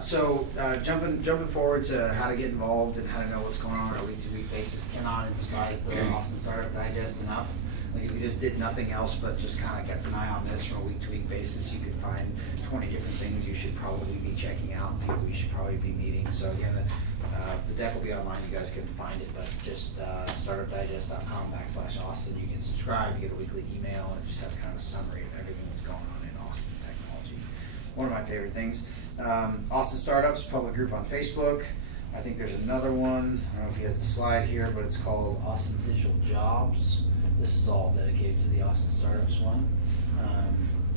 So jumping forward to how to get involved and how to know what's going on a week-to-week basis. Cannot emphasize the Austin Startup Digest enough. Like if you just did nothing else but just kind of kept an eye on this from a week-to-week basis, you could find 20 different things you should probably be checking out, people you should probably be meeting. So again, the deck will be online. You guys can find it, but just startupdigest.com/Austin. You can subscribe. You get a weekly email, and it just has kind of a summary of everything that's going on in Austin technology. One of my favorite things. Austin Startups public group on Facebook. I think there's another one. I don't know if he has the slide here, but it's called Austin Digital Jobs. This is all dedicated to the Austin Startups one.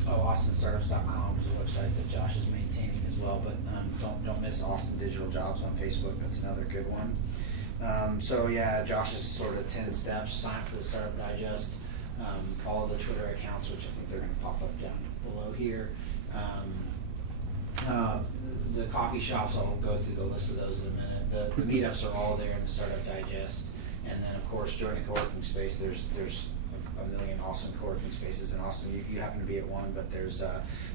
AustinStartups.com is a website that Josh is maintaining as well, but don't miss Austin Digital Jobs on Facebook. That's another good one. So yeah, Josh's sort of 10 steps. Sign up for the Startup Digest. Follow the Twitter accounts, which I think they're going to pop up down below here. The coffee shops, I'll go through the list of those in a minute. The meetups are all there in the Startup Digest. And then, of course, join a co-working space. There's a million awesome co-working spaces in Austin. You happen to be at one, but there's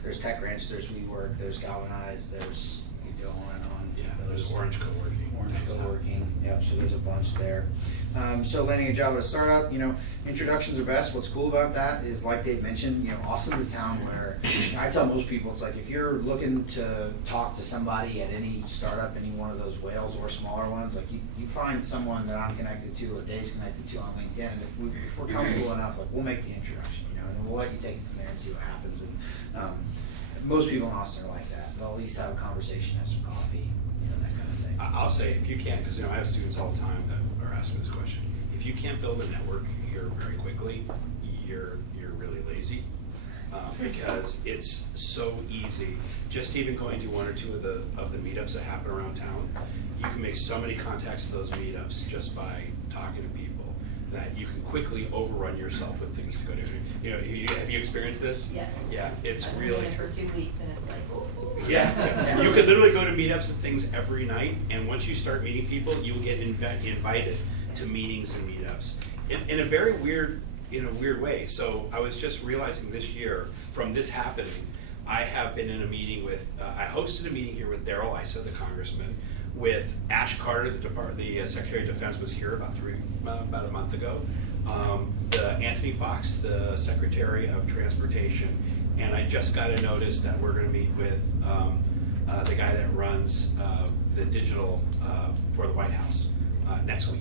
TechRanch, there's WeWork, there's Galvanize, there's go on and on. Yeah, there's Orange Co-working. Orange Co-working, yep, so there's a bunch there. So landing a job at a startup, introductions are best. What's cool about that is, like Dave mentioned, Austin's a town where I tell most people, it's like if you're looking to talk to somebody at any startup, any one of those whales or smaller ones, like you find someone that I'm connected to or Dave's connected to on LinkedIn, and if we're comfortable enough, like we'll make the introduction, and then we'll let you take it from there and see what happens. And most people in Austin are like that. They'll at least have a conversation, have some coffee, that kind of thing. I'll say, if you can't, because I have students all the time that are asking this question. If you can't build a network here very quickly, you're really lazy, because it's so easy. Just even going to one or two of the meetups that happen around town, you can make so many contacts at those meetups just by talking to people that you can quickly overrun yourself with things to go do. Have you experienced this? Yes. Yeah, it's I've been really. doing it for 2 weeks, and it's like, ooh. Yeah, you could literally go to meetups and things every night, and once you start meeting people, you will get invited to meetings and meetups in a very weird way. So I was just realizing this year, from this happening, I have been in a meeting with, I hosted a meeting here with Daryl Issa, the congressman, with Ash Carter, the Secretary of Defense was here about a month ago, the Anthony Fox, the Secretary of Transportation, and I just got a notice that we're going to meet with the guy that runs the digital for the White House next week,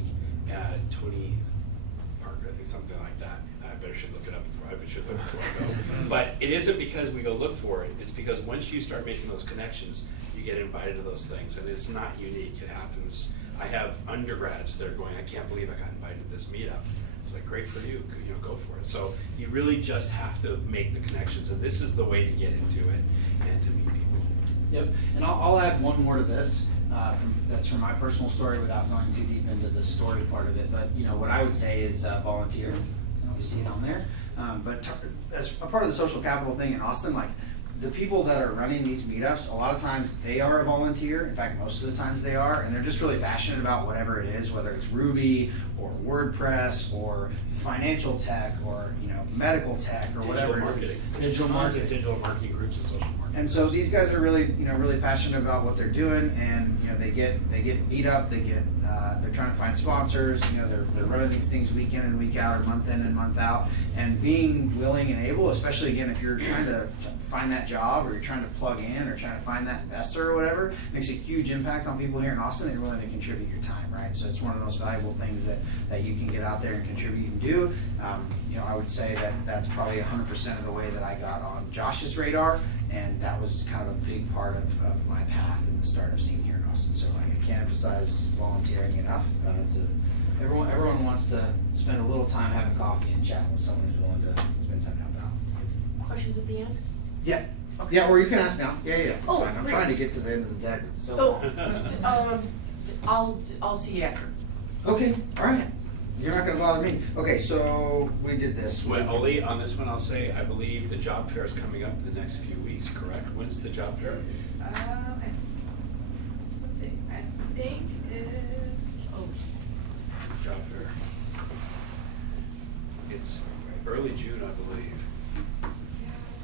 Tony Parker, I think, something like that. I should look it up before I go. But it isn't because we go look for it. It's because once you start making those connections, you get invited to those things, and it's not unique. It happens. I have undergrads that are going, I can't believe I got invited to this meetup. It's like, great for you. Go for it. So you really just have to make the connections, and this is the way to get into it and to meet people. Yep, and I'll add one more to this. That's from my personal story without going too deep into the story part of it. But what I would say is volunteer. We see it on there. But as a part of the social capital thing in Austin, like the people that are running these meetups, a lot of times they are a volunteer. In fact, most of the times they are, and they're just really passionate about whatever it is, whether it's Ruby or WordPress or financial tech or medical tech or whatever it is. Digital marketing. Digital marketing groups and social marketing. And so these guys are really, really passionate about what they're doing, and they get meetup. They're trying to find sponsors. They're running these things week in and week out, or month in and month out, and being willing and able, especially again if you're trying to find that job or you're trying to plug in or trying to find that investor or whatever, makes a huge impact on people here in Austin. They're willing to contribute your time, right? So it's one of the most valuable things that you can get out there and contribute and do. I would say that's probably 100% of the way that I got on Josh's radar, and that was kind of a big part of my path in the startup scene here in Austin. So I can't emphasize volunteering enough. Everyone wants to spend a little time having coffee and chatting with someone who's willing to spend time to help out. Questions at the end? Yeah. Okay. Yeah, or you can ask now. Yeah. Oh, fine. I'm great. trying to get to the end of the deck. So. I'll see you after. Okay. All right. You're not going to bother me. Okay, so we did this. Well, Ali, on this one, I'll say I believe the job fair is coming up in the next few weeks. Correct? When's the job fair? Let's see. I think it's Job fair. It's early June, I believe.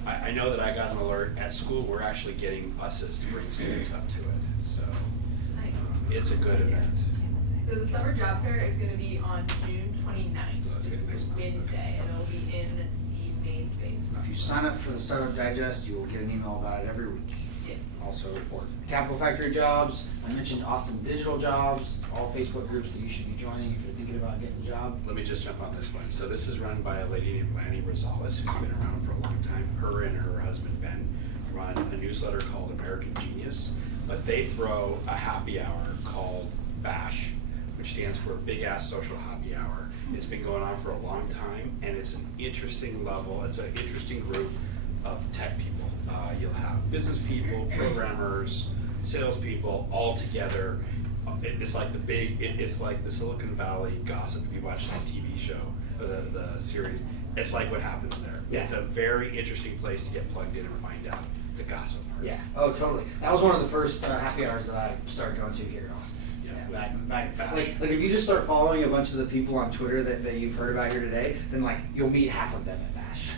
I know that I got an alert at school. We're actually getting buses to bring students up to it, so nice. It's a good event. So the summer job fair is going to be on June 29th. It's Wednesday, and it'll be in the main space. If you sign up for the Startup Digest, you will get an email about it every week. Yes. Also important. Capital Factory jobs. I mentioned Austin Digital Jobs. All Facebook groups that you should be joining if you're thinking about getting a job. Let me just jump on this one. So this is run by a lady named Lanny Rosales, who's been around for a long time. Her and her husband Ben run a newsletter called American Genius, but they throw a happy hour called BASH, which stands for Big Ass Social Happy Hour. It's been going on for a long time, and it's an interesting level. It's an interesting group of tech people. You'll have business people, programmers, salespeople, all together. It's like it's like the Silicon Valley gossip. If you watch the TV show or the series, it's like what happens there. Yeah. It's a very interesting place to get plugged in and find out the gossip part. Yeah. Oh, totally. That was one of the first happy hours that I started going to here in Austin. Back. Like if you just start following a bunch of the people on Twitter that you've heard about here today, then like you'll meet half of them at Bash.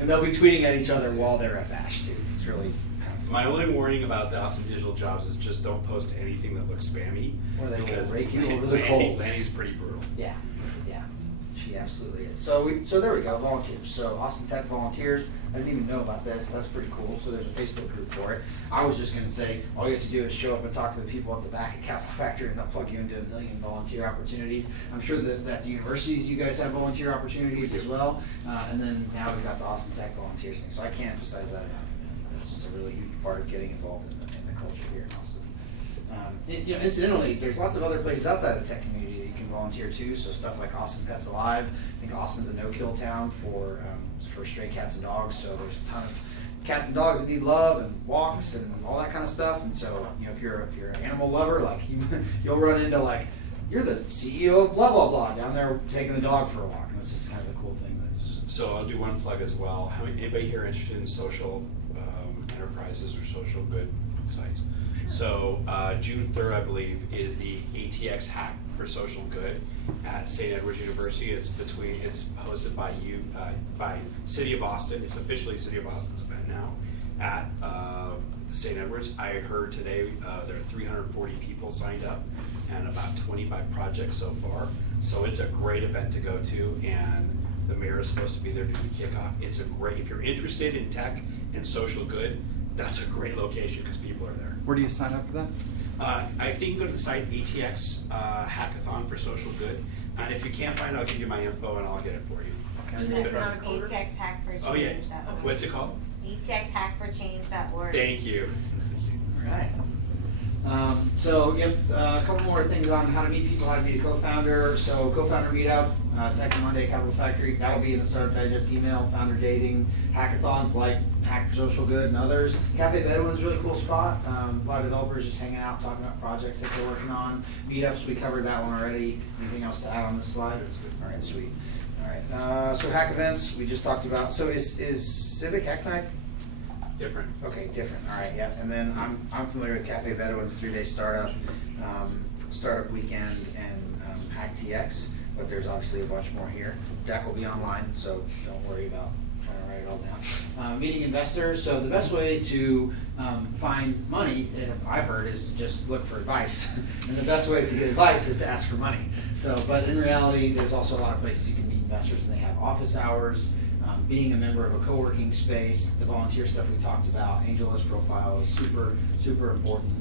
And they'll be tweeting at each other while they're at Bash too. It's really kind of My only warning about the Austin Digital Jobs is just don't post anything that looks spammy. Or they will because rake you over the coals. Lanny's pretty brutal. Yeah, yeah, she absolutely is. So there we go, volunteers. So Austin Tech volunteers. I didn't even know about this. That's pretty cool. So there's a Facebook group for it. I was just gonna say all you have to do is show up and talk to the people at the back of Capital Factory, and they'll plug you into a million volunteer opportunities. I'm sure that at the universities you guys have volunteer opportunities as well. And then now we've got the Austin Tech volunteers thing. So I can't emphasize that enough. That's just a really huge part of getting involved in the culture here in Austin. Incidentally, there's lots of other places outside the tech community that you can volunteer to. So stuff like Austin Pets Alive. I think Austin's a no-kill town for stray cats and dogs. So there's a ton of cats and dogs that need love and walks and all that kind of stuff. And so if you're an animal lover, like you'll run into like you're the CEO of blah blah blah down there taking the dog for a walk, and it's just kind of a cool thing. So I'll do one plug as well. Anybody here interested in social enterprises or social good sites? Sure. So June 3rd, I believe, is the ATX Hack for Social Good at St. Edward's University. It's hosted by City of Austin. It's officially City of Austin's event now at St. Edward's. I heard today there are 340 people signed up and about 25 projects so far. So it's a great event to go to, and the mayor is supposed to be there to do the kickoff. It's a great, if you're interested in tech and social good, that's a great location because people are there. Where do you sign up for that? I think you can go to the site ATX Hackathon for Social Good. And if you can't find it, I'll give you my info and I'll get it for you. ATX Hack for Change. Oh yeah. What's it called? ATX Hack for Change.org. Thank you. All right. A couple more things on how to meet people, how to meet a co-founder. So co-founder meetup, second Monday at Capital Factory. That'll be in the Startup Digest email. Founder dating, hackathons like Hack for Social Good and others. Cafe Bedouin's a really cool spot. A lot of developers just hanging out, talking about projects that they're working on. Meetups, we covered that one already. Anything else to add on this slide? All right, sweet. All right. So hack events, we just talked about. So is Civic Hack Night? Different. Okay, different. All right, yeah. And then I'm familiar with Cafe Bedouin's 3-day startup weekend, and Hack TX, but there's obviously a bunch more here. Deck will be online, so don't worry about trying to write it all down. Meeting investors. So the best way to find money, I've heard, is to just look for advice, and the best way to get advice is to ask for money. So, but in reality, there's also a lot of places you can meet investors, and they have office hours. Being a member of a co-working space, the volunteer stuff we talked about, AngelList profile is super, super important.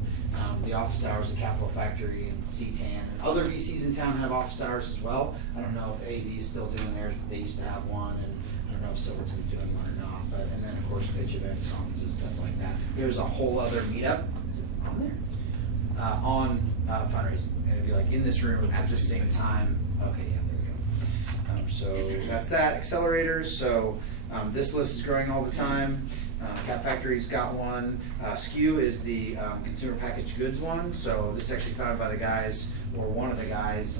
The office hours at Capital Factory and CTAN and other VCs in town have office hours as well. I don't know if AV is still doing theirs, but they used to have one, and I don't know if Silverton's doing one or not. But and then of course pitch events, conferences, stuff like that. There's a whole other meetup. Is it on there? On fundraising. And it'd be like in this room at the same time. Okay, yeah. So that's that. Accelerators. So this list is growing all the time. Cap Factory's got one. SKU is the consumer packaged goods one. So this is actually founded by the guys, or one of the guys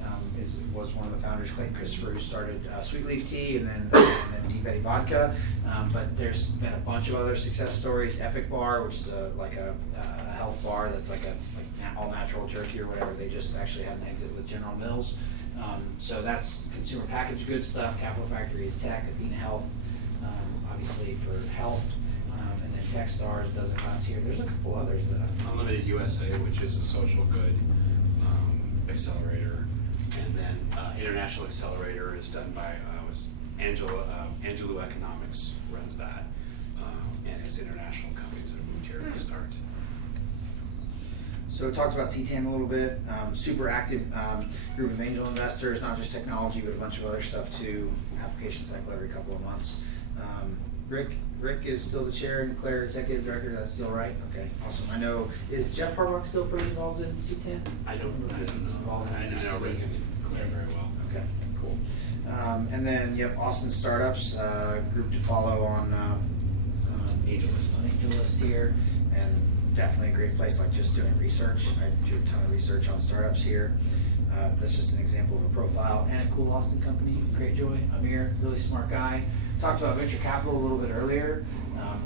was one of the founders, Clayton Christopher, who started Sweet Leaf Tea and then Deep Betty Vodka. But there's been a bunch of other success stories. Epic Bar, which is like a health bar that's like all natural jerky or whatever. They just actually had an exit with General Mills. So that's consumer packaged goods stuff. Capital Factory is tech. Athena Health, obviously for health, and then Techstars does a class here. There's a couple others that Unlimited USA, which is a social good accelerator, and then International Accelerator is done by Angelou Economics runs that, and it's international companies that have moved here to start. So we talked about CTAN a little bit. Super active group of angel investors, not just technology, but a bunch of other stuff too. Application cycle every couple of months. Rick is still the chair and Claire executive director. That's still right. Okay, awesome. I know. Is Jeff Harbaugh still pretty involved in CTAN? I don't know Rick and Claire very well. Okay, cool. And then Austin Startups group to follow on AngelList here, and definitely a great place, like just doing research. I do a ton of research on startups here. That's just an example of a profile and a cool Austin company. Great Joy, Amir, really smart guy. Talked about venture capital a little bit earlier.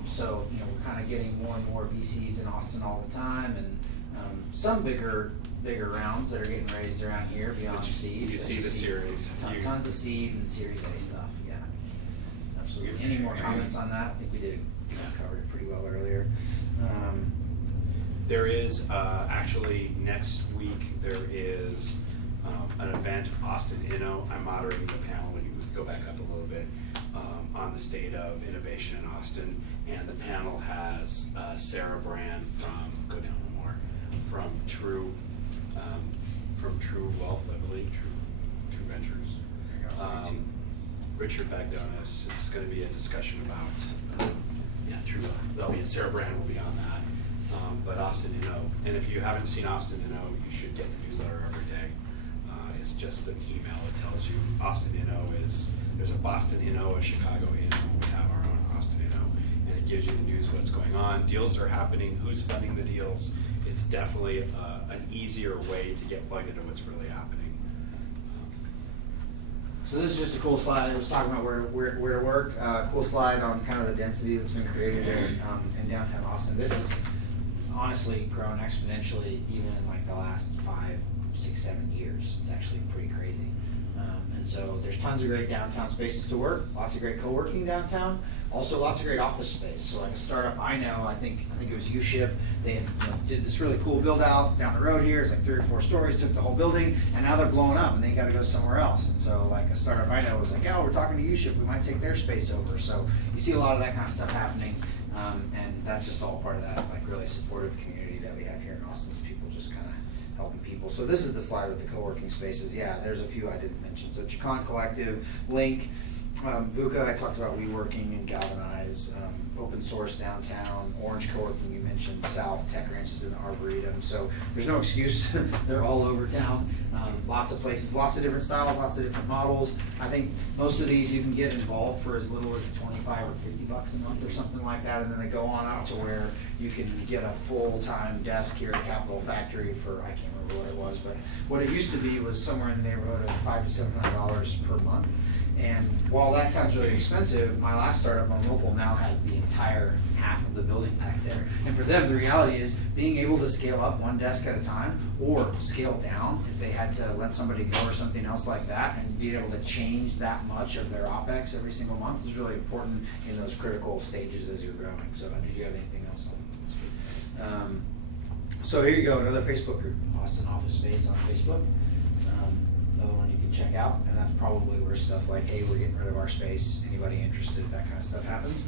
So we're kind of getting more and more VCs in Austin all the time, and some bigger rounds that are getting raised around here beyond seed. You see the series. Tons of seed and Series A stuff. Yeah, Absolutely. Any more comments on that? I think we did covered it pretty well earlier. There is actually next week there is an event, Austen Inno. I'm moderating the panel when you go back up a little bit on the state of innovation in Austin, and the panel has Sarah Brand from True Wealth, I believe, True Ventures. Richard Bagdonis. It's going to be a discussion about True Wealth. There'll be Sarah Brand will be on that. But Austen Inno, and if you haven't seen Austen Inno, you should get the newsletter every day. It's just an email that tells you Austen Inno is, there's a Boston Inno, a Chicago Inno, we have our own Austen Inno, and it gives you the news, what's going on, deals are happening, who's funding the deals. It's definitely an easier way to get plugged into what's really happening. So this is just a cool slide. It was talking about where to work. Cool slide on kind of the density that's been created in downtown Austin. This has honestly grown exponentially even in like the last 5, 6, 7 years. It's actually pretty crazy. And so there's tons of great downtown spaces to work, lots of great co-working downtown, also lots of great office space. So like a startup I know, I think it was UShip, they did this really cool build out down the road here. It's like 3 or 4 stories, took the whole building, and now they're blowing up and they got to go somewhere else. And so like a startup I know was like, oh, we're talking to UShip, we might take their space over. So you see a lot of that kind of stuff happening, and that's just all part of that like really supportive community that we have here in Austin. People just kind of helping people. So this is the slide with the co-working spaces. Yeah, there's a few I didn't mention. So Chacon Collective, Link, VUCA, I talked about WeWorking and Galvanize, Open Source Downtown, Orange Co-working you mentioned, South, Tech Ranch is in the Arboretum. So there's no excuse. They're all over town. Lots of places, lots of different styles, lots of different models. I think most of these you can get involved for as little as $25 or $50 a month or something like that, and then they go on out to where you can get a full-time desk here at Capital Factory for, I can't remember what it was, but what it used to be was somewhere in the neighborhood of $500 to $700 per month. And while that sounds really expensive, my last startup on local now has the entire half of the building back there. And for them, the reality is being able to scale up one desk at a time or scale down if they had to let somebody go or something else like that, and being able to change that much of their OpEx every single month is really important in those critical stages as you're growing. So did you have anything else on? So here you go, another Facebook group, Austin Office Space on Facebook. Another one you can check out, and that's probably where stuff like, hey, we're getting rid of our space, anybody interested, that kind of stuff happens.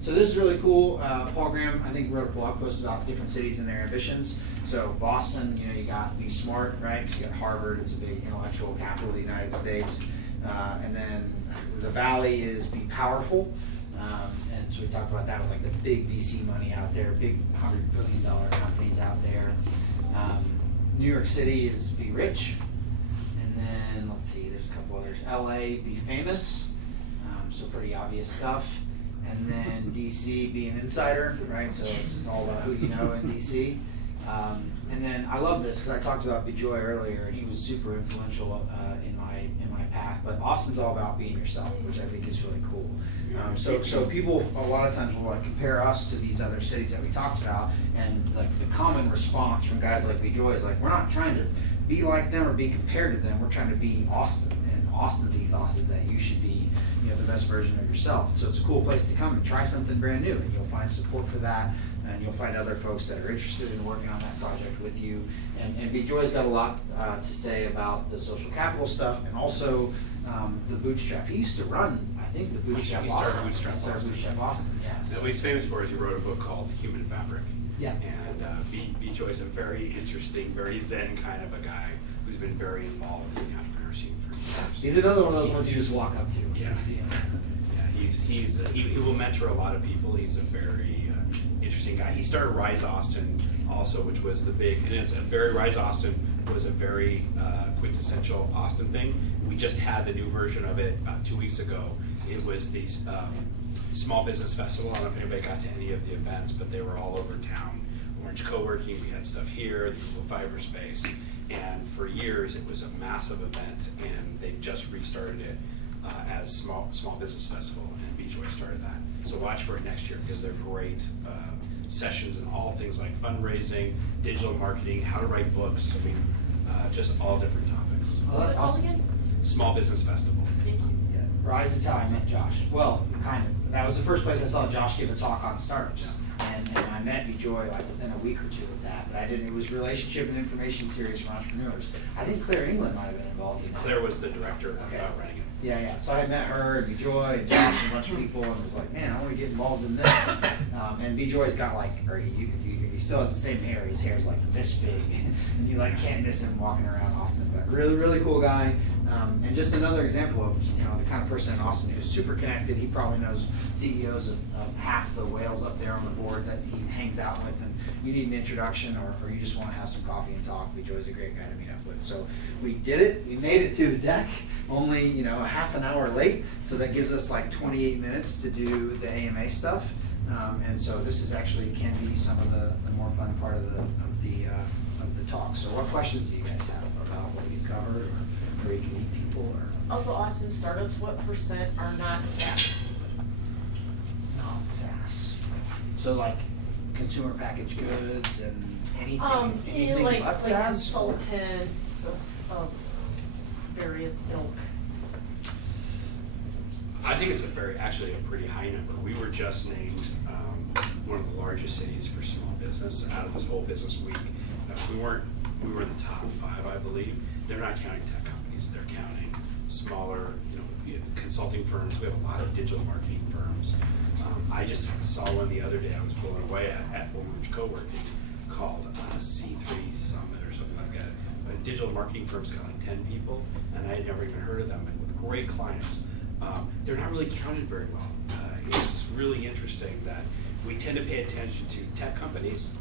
So this is really cool. Paul Graham, I think, wrote a blog post about different cities and their ambitions. So Boston, you got Be Smart, right? So you got Harvard, it's a big intellectual capital of the United States. And then the Valley is Be Powerful. And so we talked about that with like the big VC money out there, big $100 billion companies out there. New York City is Be Rich. And then, let's see, there's a couple others. LA, Be Famous, so pretty obvious stuff. And then DC, Be an Insider, right? So it's all about who you know in DC. And then I love this because I talked about BeJoy earlier, and he was super influential in my path. But Austin's all about being yourself, which I think is really cool. So people a lot of times will like compare us to these other cities that we talked about, and like the common response from guys like BeJoy is like, we're not trying to be like them or be compared to them. We're trying to be Austin, and Austin's ethos is that you should be, the best version of yourself. So it's a cool place to come and try something brand new, and you'll find support for that, and you'll find other folks that are interested in working on that project with you. And BeJoy's got a lot to say about the social capital stuff, and also the Bootstrap. He used to run, I think, the Bootstrap Austin. He started Bootstrap Austin, yeah. So what he's famous for is he wrote a book called Human Fabric. Yeah. And BeJoy's a very interesting, very zen kind of a guy who's been very involved in the entrepreneur scene for years. He's another one of those ones you just walk up to when you see him. Yeah, he will mentor a lot of people. He's a very interesting guy. He started Rise Austin also, which was the big, and it's a very, Rise Austin was a very quintessential Austin thing. We just had the new version of it 2 weeks ago. It was the Small Business Festival. I don't know if anybody got to any of the events, but they were all over town. Orange Co-working, we had stuff here, the Google Fiber Space, and for years it was a massive event, and they just restarted it as Small Business Festival, and BeJoy started that. So watch for it next year, because they're great sessions and all things like fundraising, digital marketing, how to write books, I mean, just all different topics. Oh, that's awesome. Small Business Festival. Thank you. Yeah. Rise is how I met Josh. Well, kind of. That was the first place I saw Josh give a talk on startups. And I met BJoy like within a week or two of that. But I didn't, it was relationship and information series for entrepreneurs. I think Claire England might have been involved in that. Claire was the director Okay. running it. Yeah. So I met her and BJoy and Josh and a bunch of people and was like, man, I want to get involved in this. And BJoy's got like, or if he still has the same hair, his hair's like this big. And you like can't miss him walking around Austin. But really, really cool guy. And just another example of, the kind of person in Austin who's super connected. He probably knows CEOs of half the whales up there on the board that he hangs out with. And you need an introduction or you just want to have some coffee and talk. BJoy's a great guy to meet up with. So we did it. We made it to the deck. Only, a half an hour late. So that gives us like 28 minutes to do the AMA stuff. And so this is actually can be some of the more fun part of the talk. So what questions do you guys have about what we've covered or where you can meet people or Of the Austin startups, what percent are not SaaS? not SaaS? So like consumer packaged goods and anything like but SaaS? consultants of various ilk. I think it's actually a pretty high number. We were just named one of the largest cities for small business out of this whole business week. We were in the top 5, I believe. They're not counting tech companies. They're counting smaller, consulting firms. We have a lot of digital marketing firms. I just saw one the other day I was blown away at Orange Co-working called C3 Summit or something like that. But digital marketing firms got like 10 people, and I had never even heard of them, and with great clients. They're not really counted very well. It's really interesting that we tend to pay attention to tech companies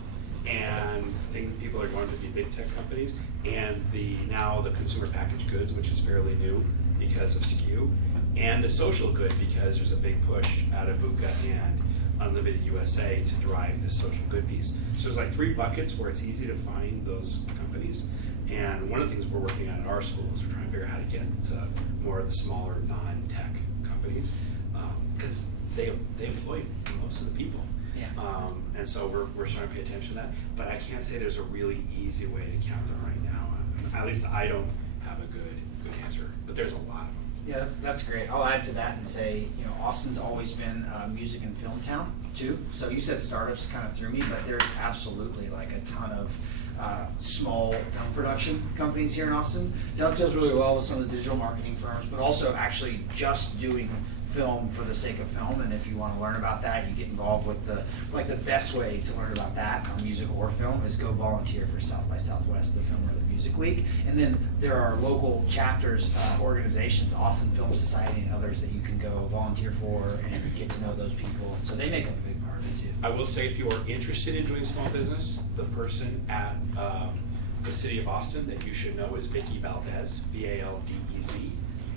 and think that people are going to be big tech companies, and now the consumer packaged goods, which is fairly new because of SKU, and the social good because there's a big push out of VUCA and Unlimited USA to drive this social good piece. So there's like 3 buckets where it's easy to find those companies. And one of the things we're working on at our school is we're trying to figure out how to get to more of the smaller non-tech companies because they employ most of the people. Yeah. And so we're starting to pay attention to that. But I can't say there's a really easy way to count them right now. At least I don't have a good answer. But there's a lot of them. Yeah, that's great. I'll add to that and say, Austin's always been a music and film town too. So you said startups kind of threw me, but there's absolutely like a ton of small film production companies here in Austin. Dovetails really well with some of the digital marketing firms, but also actually just doing film for the sake of film. And if you want to learn about that, you get involved with the best way to learn about that on music or film is go volunteer for South by Southwest, the Film or the Music Week. And then there are local chapters, organizations, Austin Film Society and others that you can go volunteer for and get to know those people. So they make up a big part of it too. I will say if you are interested in doing small business, the person at the city of Austin that you should know is Vicky Valdez, V-A-L-D-E-Z.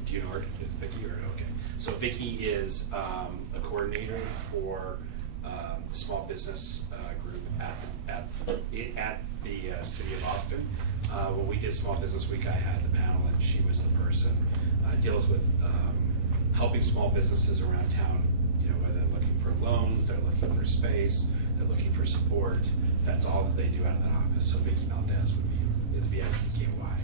Do you know her? Vicky or okay? So Vicky is a coordinator for the small business group at the city of Austin. When we did Small Business Week, I had the panel, and she was the person deals with helping small businesses around town. Whether they're looking for loans, they're looking for space, they're looking for support. That's all that they do out of that office. So Vicky Valdez is V-I-C-K-Y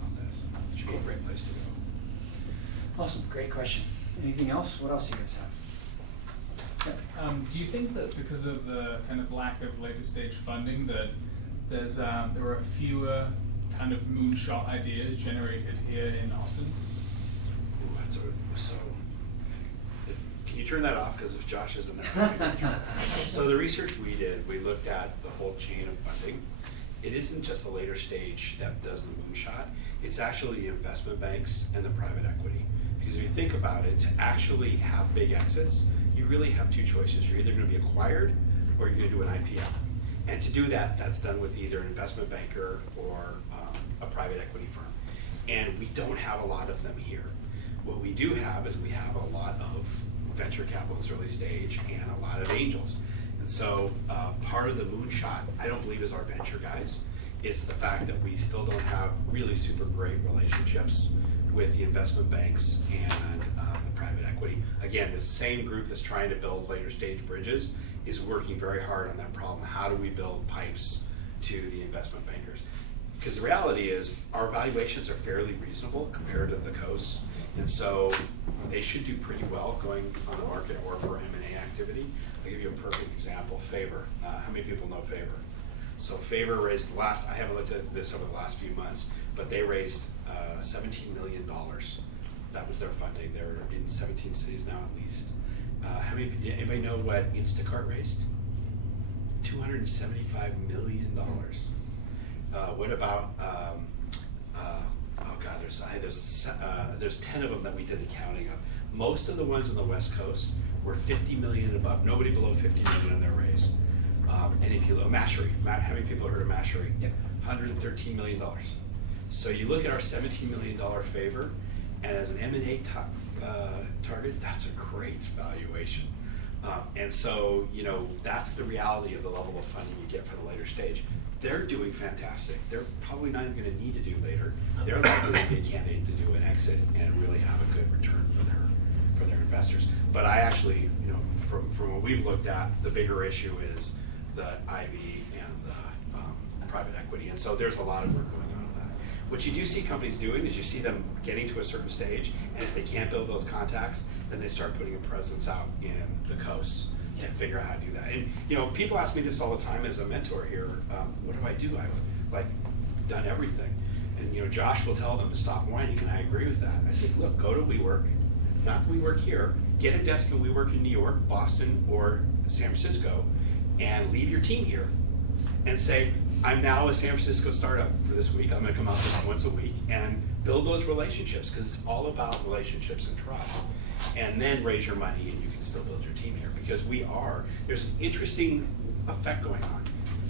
Valdez. Should be a great place to go. Awesome, great question. Anything else? What else do you guys have? Yeah. Do you think that because of the kind of lack of later stage funding that there were fewer kind of moonshot ideas generated here in Austin? Ooh, so can you turn that off? Because if Josh isn't there. So the research we did, we looked at the whole chain of funding. It isn't just the later stage that does the moonshot. It's actually the investment banks and the private equity. Because if you think about it, to actually have big exits, you really have 2 choices. You're either going to be acquired or you're going to do an IPO. And to do that, that's done with either an investment banker or a private equity firm. And we don't have a lot of them here. What we do have is we have a lot of venture capitalists early stage and a lot of angels. And so part of the moonshot, I don't believe is our venture guys. It's the fact that we still don't have really super great relationships with the investment banks and the private equity. Again, the same group that's trying to build later stage bridges is working very hard on that problem. How do we build pipes to the investment bankers? because the reality is our valuations are fairly reasonable compared to the coast, and so they should do pretty well going on the market or for M&A activity. I'll give you a perfect example, Favor. How many people know Favor? So Favor raised I haven't looked at this over the last few months, but they raised $17 million. That was their funding. They're in 17 cities now at least. Anybody know what Instacart raised? $275 million. What about, oh God, there's 10 of them that we did the counting of. Most of the ones on the West Coast were 50 million and above. Nobody below 50 million in their raise. And if you look, Mashery, how many people have heard of Mashery? Yep. $113 million. So you look at our $17 million Favor, and as an M&A target, that's a great valuation. And so, that's the reality of the level of funding you get for the later stage. They're doing fantastic. They're probably not even going to need to do later. They're likely to be a candidate to do an exit and really have a good return for their investors. But I actually, from what we've looked at, the bigger issue is the IB and the private equity. And so there's a lot of work going on with that. What you do see companies doing is you see them getting to a certain stage, and if they can't build those contacts, then they start putting a presence out in the coasts to figure out how to do that. And people ask me this all the time as a mentor here. What do? I've done everything. And Josh will tell them to stop whining, and I agree with that. I say, look, go to WeWork, not WeWork here. Get a desk at WeWork in New York, Boston, or San Francisco, and leave your team here. And say, I'm now a San Francisco startup for this week. I'm going to come out just once a week and build those relationships, because it's all about relationships and trust. And then raise your money, and you can still build your team here, because there's an interesting effect going on.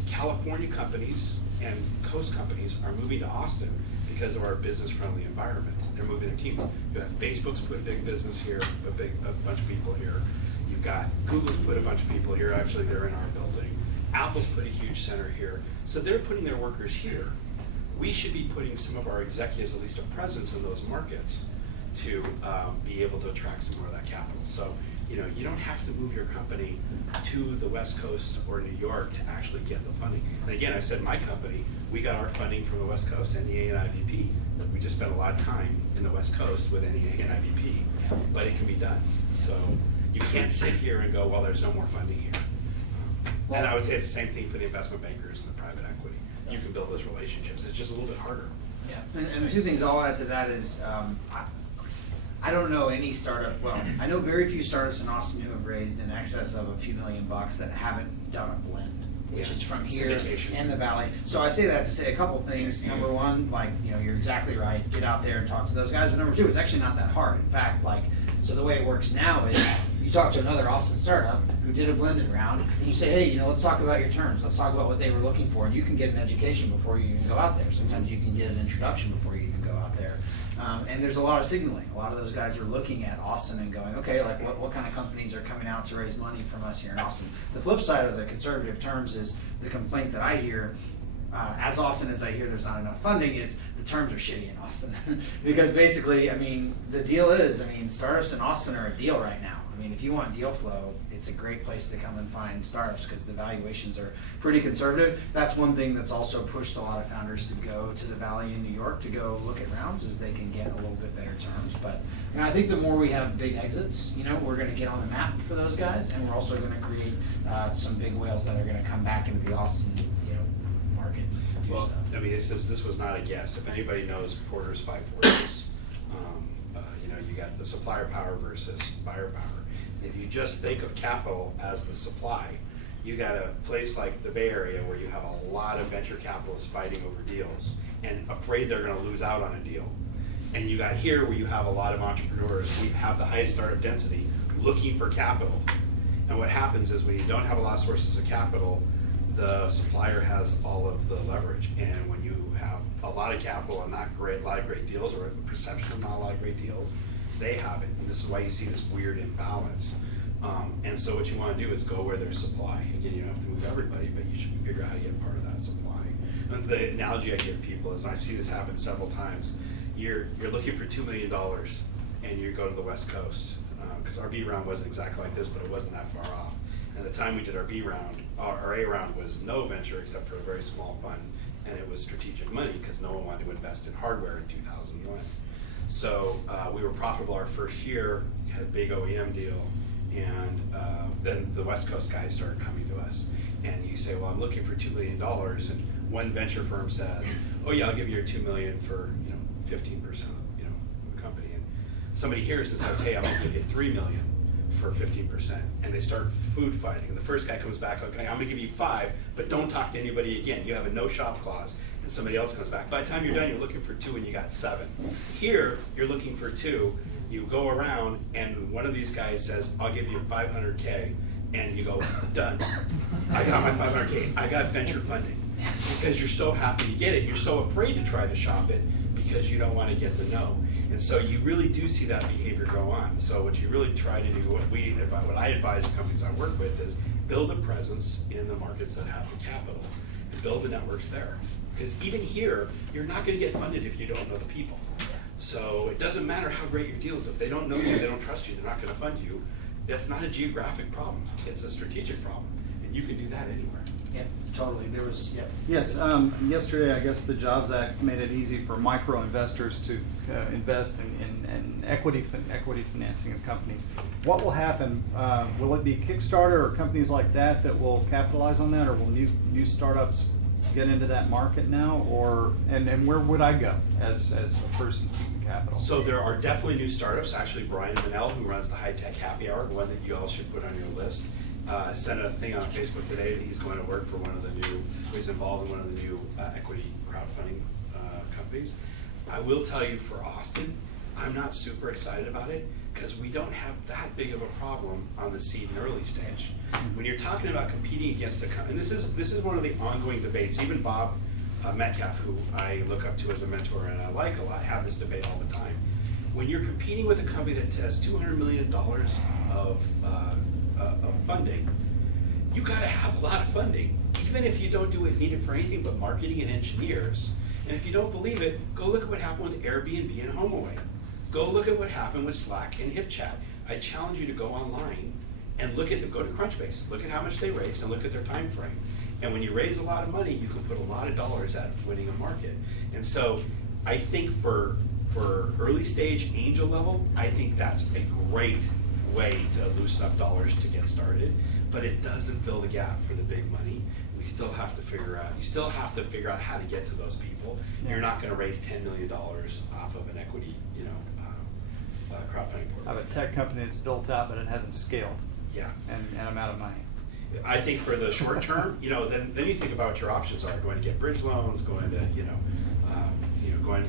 California companies and coast companies are moving to Austin because of our business-friendly environment. They're moving their teams. You have Facebook's put a big business here, a bunch of people here. You've got Google's put a bunch of people here. Actually, they're in our building. Apple's put a huge center here. So they're putting their workers here. We should be putting some of our executives, at least a presence in those markets, to be able to attract some more of that capital. So, you don't have to move your company to the West Coast or New York to actually get the funding. And again, I said my company, we got our funding from the West Coast, NEA and IVP. We just spent a lot of time in the West Coast with NEA and IVP, but it can be done. So you can't sit here and go, well, there's no more funding here. And I would say it's the same thing for the investment bankers and the private equity. You can build those relationships. It's just a little bit harder. Yeah, and the two things I'll add to that is, I don't know any startup, well, I know very few startups in Austin who have raised in excess of a few $1 million that haven't done a blend, which is from here and the Valley. So I say that to say a couple things. Number one, you're exactly right. Get out there and talk to those guys. But number two, it's actually not that hard. In fact, so the way it works now is you talk to another Austin startup who did a blended round, and you say, hey, let's talk about your terms. Let's talk about what they were looking for. And you can get an education before you even go out there. Sometimes you can get an introduction before you even go out there. And there's a lot of signaling. A lot of those guys are looking at Austin and going, okay, what kind of companies are coming out to raise money from us here in Austin? The flip side of the conservative terms is the complaint that I hear, as often as I hear there's not enough funding, is the terms are shitty in Austin. Because basically, the deal is, startups in Austin are a deal right now. If you want deal flow, it's a great place to come and find startups because the valuations are pretty conservative. That's one thing that's also pushed a lot of founders to go to the Valley in New York to go look at rounds, is they can get a little bit better terms. But I think the more we have big exits, we're going to get on the map for those guys, and we're also going to create some big whales that are going to come back into the Austin market and do stuff. This was not a guess. If anybody knows Porter's Five Forces, you got the supplier power versus buyer power. If you just think of capital as the supply, you got a place like the Bay Area where you have a lot of venture capitalists fighting over deals and afraid they're going to lose out on a deal. And you got here where you have a lot of entrepreneurs. We have the highest startup density looking for capital. And what happens is when you don't have a lot of sources of capital, the supplier has all of the leverage. And when you have a lot of capital and not a lot of great deals, or a perception of not a lot of great deals, they have it. And this is why you see this weird imbalance. And so what you want to do is go where there's supply. Again, you don't have to move everybody, but you should figure out how to get part of that supply. And the analogy I give people is, and I've seen this happen several times, you're looking for $2 million and you go to the West Coast. Because our B round wasn't exactly like this, but it wasn't that far off. And the time we did our B round, our A round was no venture except for a very small fund, and it was strategic money because no one wanted to invest in hardware in 2001. So we were profitable our first year, had a big OEM deal, and then the West Coast guys started coming to us. And you say, well, I'm looking for $2 million, and one venture firm says, oh yeah, I'll give you your $2 million for 15% of the company. And somebody hears and says, hey, I'm gonna give you $3 million for 15%, and they start food fighting. And the first guy comes back, okay, I'm gonna give you 5, but don't talk to anybody again. You have a no shop clause. And somebody else comes back. By the time you're done, you're looking for 2 and you got 7. Here, you're looking for 2. You go around and one of these guys says, I'll give you 500K, and you go, done. I got my 500K. I got venture funding. Because you're so happy to get it. You're so afraid to try to shop it because you don't want to get the no. And so you really do see that behavior go on. So what you really try to do, what I advise the companies I work with is build a presence in the markets that have the capital and build the networks there. Because even here, you're not going to get funded if you don't know the people. So it doesn't matter how great your deal is. If they don't know you, they don't trust you, they're not going to fund you. That's not a geographic problem. It's a strategic problem. And you can do that anywhere. Yeah, totally. There was, yeah. Yes, yesterday, I guess the Jobs Act made it easy for micro investors to invest in equity financing of companies. What will happen? Will it be Kickstarter or companies like that will capitalize on that, or will new startups get into that market now, or and where would I go as a person seeking capital? So there are definitely new startups. Actually, Brian Manel, who runs the High Tech Happy Hour, one that you all should put on your list, sent a thing on Facebook today that he's going to work for he's involved in one of the new equity crowdfunding companies. I will tell you, for Austen, I'm not super excited about it because we don't have that big of a problem on the seed and early stage. When you're talking about competing against a company, and this is one of the ongoing debates. Even Bob Metcalf, who I look up to as a mentor and I like a lot, have this debate all the time. When you're competing with a company that has $200 million of funding, you got to have a lot of funding, even if you don't need it for anything but marketing and engineers. And if you don't believe it, go look at what happened with Airbnb and HomeAway. Go look at what happened with Slack and HipChat. I challenge you to go online and go to Crunchbase, look at how much they raised and look at their time frame. And when you raise a lot of money, you can put a lot of dollars at winning a market. And so I think for early stage angel level, I think that's a great way to loosen up dollars to get started, but it doesn't fill the gap for the big money. You still have to figure out how to get to those people. Yeah. You're not going to raise $10 million off of an equity, crowdfunding program. I have a tech company that's built out, but it hasn't scaled. Yeah. And I'm out of money. I think for the short term, then you think about what your options are. Going to get bridge loans, going to,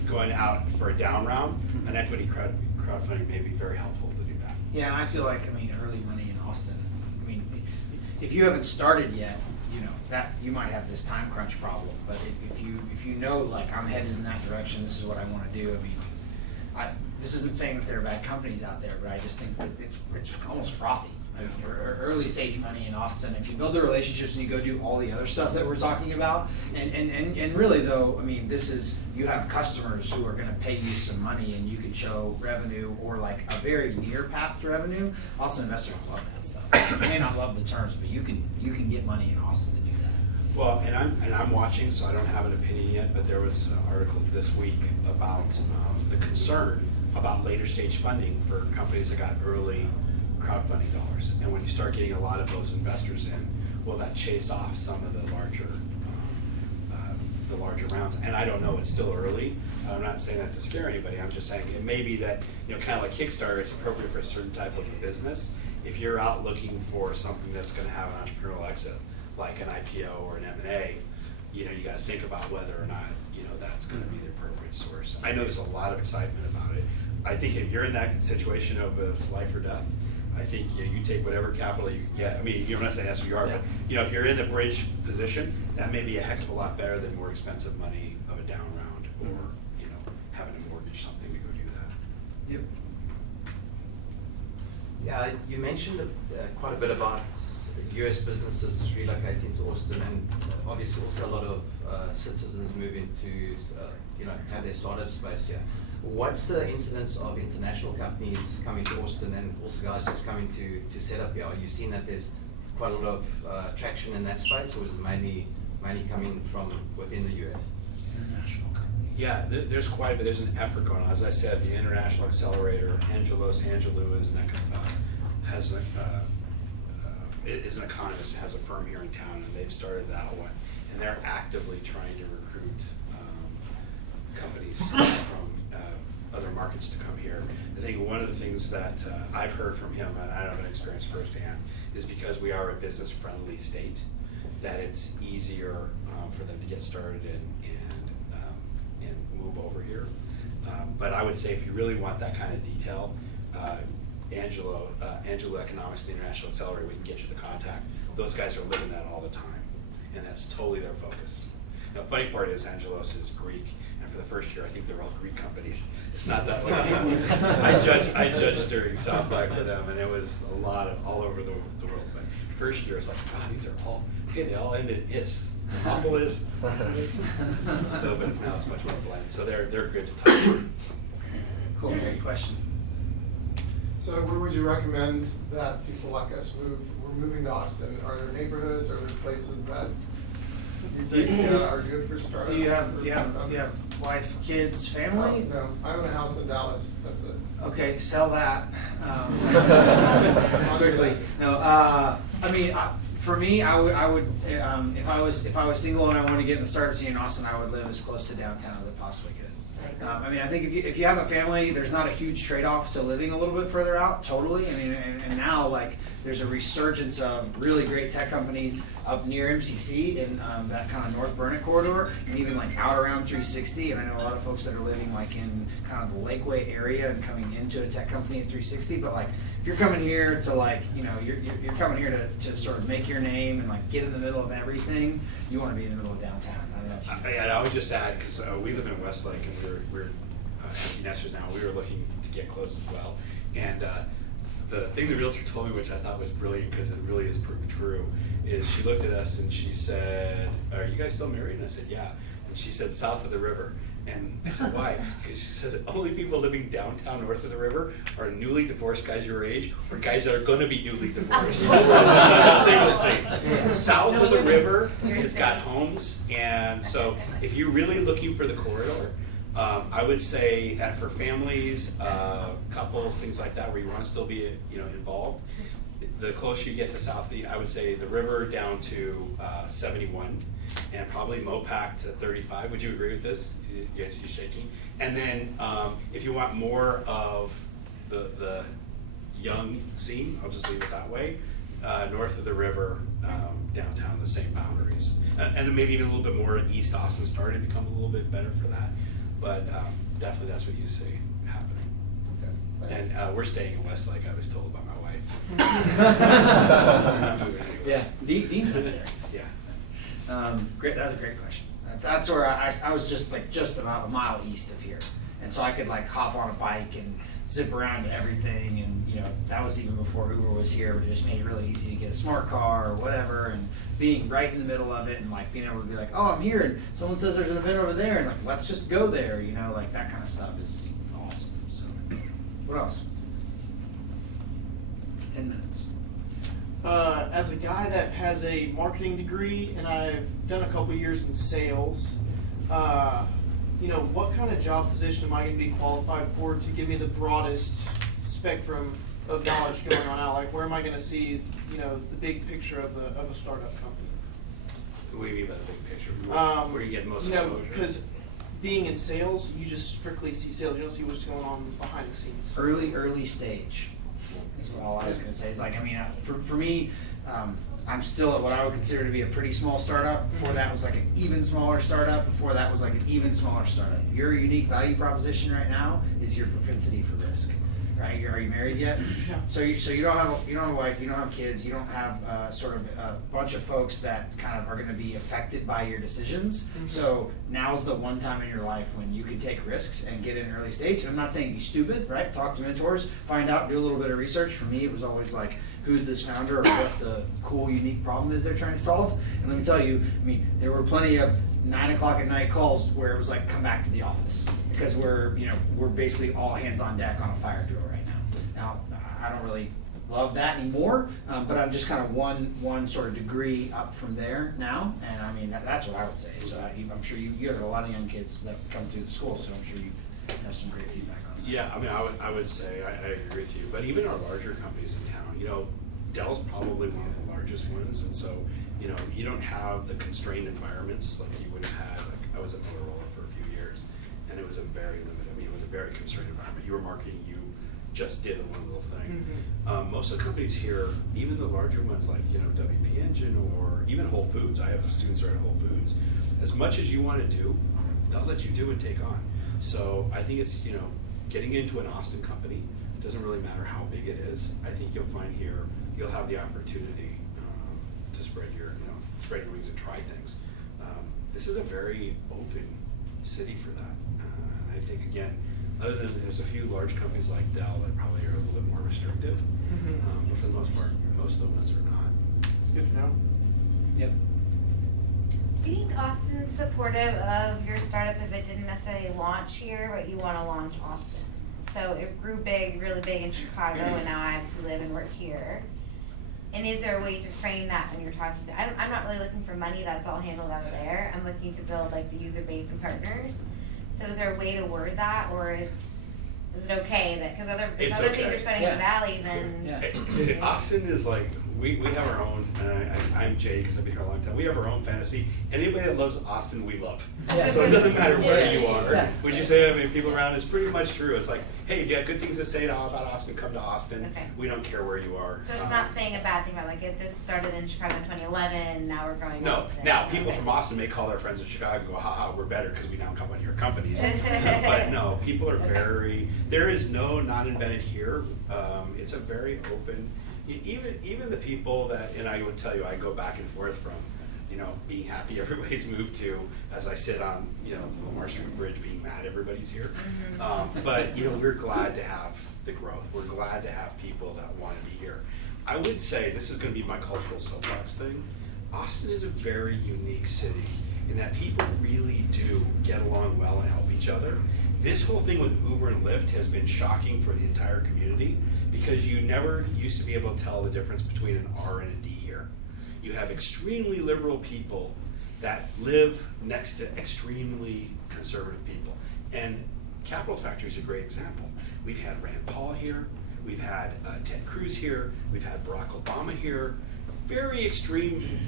going out for a down round. An equity crowdfunding may be very helpful to do that. Yeah, and I feel like, early money in Austen, if you haven't started yet, that you might have this time crunch problem. But if you know, like, I'm headed in that direction, this is what I want to do. This isn't saying that there are bad companies out there, but I just think that it's almost frothy. Early stage money in Austen, if you build the relationships and you go do all the other stuff that we're talking about, and really though, you have customers who are going to pay you some money and you can show revenue or like a very near path to revenue. Austen investors love that stuff. You may not love the terms, but you can get money in Austen to do that. Well, and I'm watching, so I don't have an opinion yet, but there was articles this week about the concern about later stage funding for companies that got early crowdfunding dollars. And when you start getting a lot of those investors in, will that chase off some of the larger rounds? And I don't know, it's still early. I'm not saying that to scare anybody. I'm just saying it may be that, kind of like Kickstarter, it's appropriate for a certain type of a business. If you're out looking for something that's going to have an entrepreneurial exit, like an IPO or an M&A, you got to think about whether or not, that's going to be the appropriate source. I know there's a lot of excitement about it. I think if you're in that situation of it's life or death, I think you take whatever capital you can get. You're not saying that's who you are, but if you're in the bridge position, that may be a heck of a lot better than more expensive money of a down round or having to mortgage something to go do that. Yep. Yeah, you mentioned quite a bit about U.S. businesses relocating to Austen, and obviously also a lot of citizens moving to have their startup space here. What's the incidence of international companies coming to Austen and also guys just coming to set up here? Are you seeing that there's quite a lot of traction in that space, or is it mainly coming from within the US? international? Yeah, there's quite a bit. There's an effort going on. As I said, the International Accelerator, Angelou is an economist, has a firm here in town, and they've started that one, and they're actively trying to recruit companies from other markets to come here. I think one of the things that I've heard from him, and I don't have an experience firsthand, is because we are a business-friendly state, that it's easier for them to get started and move over here. But I would say if you really want that kind of detail, Angelou Economics, the International Accelerator, we can get you the contact. Those guys are living that all the time, and that's totally their focus. Now, the funny part is Angelos is Greek, and for the first year, I think they're all Greek companies. It's not that way. I judged during South by for them, and it was a lot of all over the world. But first year, it's like, wow, these are all, okay, they all end in is. Monopolis. So, but now it's much more blended. So they're good to talk to. Cool, great question. So where would you recommend that people like us move? We're moving to Austin. Are there neighborhoods? Are there places that you think are good for startups? Do you have wife, kids, family? No, I own a house in Dallas. That's it. Okay, sell that quickly. No, I mean, for me, I would if I was single and I wanted to get in the startup scene in Austin, I would live as close to downtown as I possibly could. I mean, I think if you have a family, there's not a huge trade-off to living a little bit further out. Totally. I mean, and now like there's a resurgence of really great tech companies up near MCC in that kind of North Burnett corridor, and even like out around 360. And I know a lot of folks that are living like in kind of the Lakeway area and coming into a tech company at 360. But like if you're coming here to like you're coming here to sort of make your name and like get in the middle of everything, you want to be in the middle of downtown. I would just add, because we live in Westlake and we're empty nesters now. We were looking to get close as well, and the thing the realtor told me, which I thought was brilliant because it really is proved true, is she looked at us and she said, "Are you guys still married?" And I said, "Yeah." And she said, "South of the river." And I said, "Why?" Because she said, "Only people living downtown north of the river are newly divorced guys your age, or guys that are going to be newly divorced." It's not a single state. South of the river has got homes, and so if you're really looking for the corridor, I would say that for families, couples, things like that, where you want to still be involved, the closer you get to South, I would say the river down to 71, and probably Mopac to 35. Would you agree with this? Yes, you're shaking. And then if you want more of the young scene, I'll just leave it that way, north of the river, downtown, the same boundaries. And then maybe even a little bit more East Austin starting to become a little bit better for that. But definitely that's what you see happening. Okay. And we're staying in Westlake, I was told by my wife. Yeah, Dean's up there. Yeah. Great. That was a great question. That's where I was just about a mile east of here, and so I could like hop on a bike and zip around to everything, and that was even before Uber was here. But it just made it really easy to get a smart car or whatever, and being right in the middle of it, and like being able to be like, "Oh, I'm here," and someone says there's an event over there, and like let's just go there. Like that kind of stuff is awesome. So, what else? 10 minutes. As a guy that has a marketing degree and I've done a couple years in sales, what kind of job position am I going to be qualified for to give me the broadest spectrum of knowledge going on out? Like, where am I going to see, the big picture of a startup company? What do you mean by the big picture? Where you get most exposure? Because being in sales, you just strictly see sales. You don't see what's going on behind the scenes. Early stage is all I was going to say. It's like, for me, I'm still at what I would consider to be a pretty small startup. Before that was like an even smaller startup. Before that was like an even smaller startup. Your unique value proposition right now is your propensity for risk. Right? Are you married yet? No. So you don't have a wife, you don't have kids, you don't have sort of a bunch of folks that kind of are going to be affected by your decisions. Mm-hmm. So now's the one time in your life when you can take risks and get in early stage. And I'm not saying be stupid, right? Talk to mentors, find out, do a little bit of research. For me, it was always like, who's this founder or what the cool, unique problem is they're trying to solve? And let me tell you, there were plenty of 9 o'clock at night calls where it was like, come back to the office, because we're basically all hands on deck on a fire drill right now. Now, I don't really love that anymore, but I'm just kind of one sort of degree up from there now, and I mean that's what I would say. So I'm sure you have a lot of young kids that come through the school, so I'm sure you have some great feedback on that. Yeah, I mean, I would say I agree with you, but even our larger companies in town, you know, Dell's probably one of the largest ones, and so you know you don't have the constrained environments like you would have had. Like I was at Motorola for a few years, and it was a very limited. I mean, it was a very constrained environment. You were marketing, you just did one little thing. Most of the companies here, even the larger ones like WP Engine or even Whole Foods. I have students who are at Whole Foods. As much as you want to do, they'll let you do and take on. So I think it's getting into an Austen company. It doesn't really matter how big it is. I think you'll find here you'll have the opportunity to spread your wings and try things. This is a very open city for that. And I think again, other than there's a few large companies like Dell that probably are a little bit more restrictive, but for the most part, most of the ones are not. It's good to know. Yep. Do you think Austin's supportive of your startup if it didn't necessarily launch here, but you want to launch Austin? So it grew big, really big in Chicago, and now I actually live and work here. And is there a way to frame that when you're talking to, I'm not really looking for money, that's all handled out of there. I'm looking to build like the user base and partners. So is there a way to word that, or is it okay that, because if other things are starting in the valley, then. Austin is like, we have our own, I'm Jay because I've been here a long time, we have our own fantasy. Anybody that loves Austin, we love. Yeah. So it doesn't matter where you are. Yeah. Would you say, I mean, people around, it's pretty much true. It's like, hey, if you got good things to say about Austin, come to Austin. Okay. We don't care where you are. So it's not saying a bad thing about like if this started in Chicago in 2011, now we're growing. No, Austin. now people from Austin may call their friends in Chicago and go, haha, we're better because we now come on your companies. But no, people are very, there is no not invented here. It's a very open, even the people that, and I would tell you, I go back and forth from, being happy everybody's moved to, as I sit on, the Lamar Street Bridge being mad everybody's here. But, we're glad to have the growth. We're glad to have people that want to be here. I would say, this is going to be my cultural soapbox thing, Austin is a very unique city in that people really do get along well and help each other. This whole thing with Uber and Lyft has been shocking for the entire community because you never used to be able to tell the difference between an R and a D here. You have extremely liberal people that live next to extremely conservative people. And Capital Factory is a great example. We've had Rand Paul here, we've had Ted Cruz here, we've had Barack Obama here, very extreme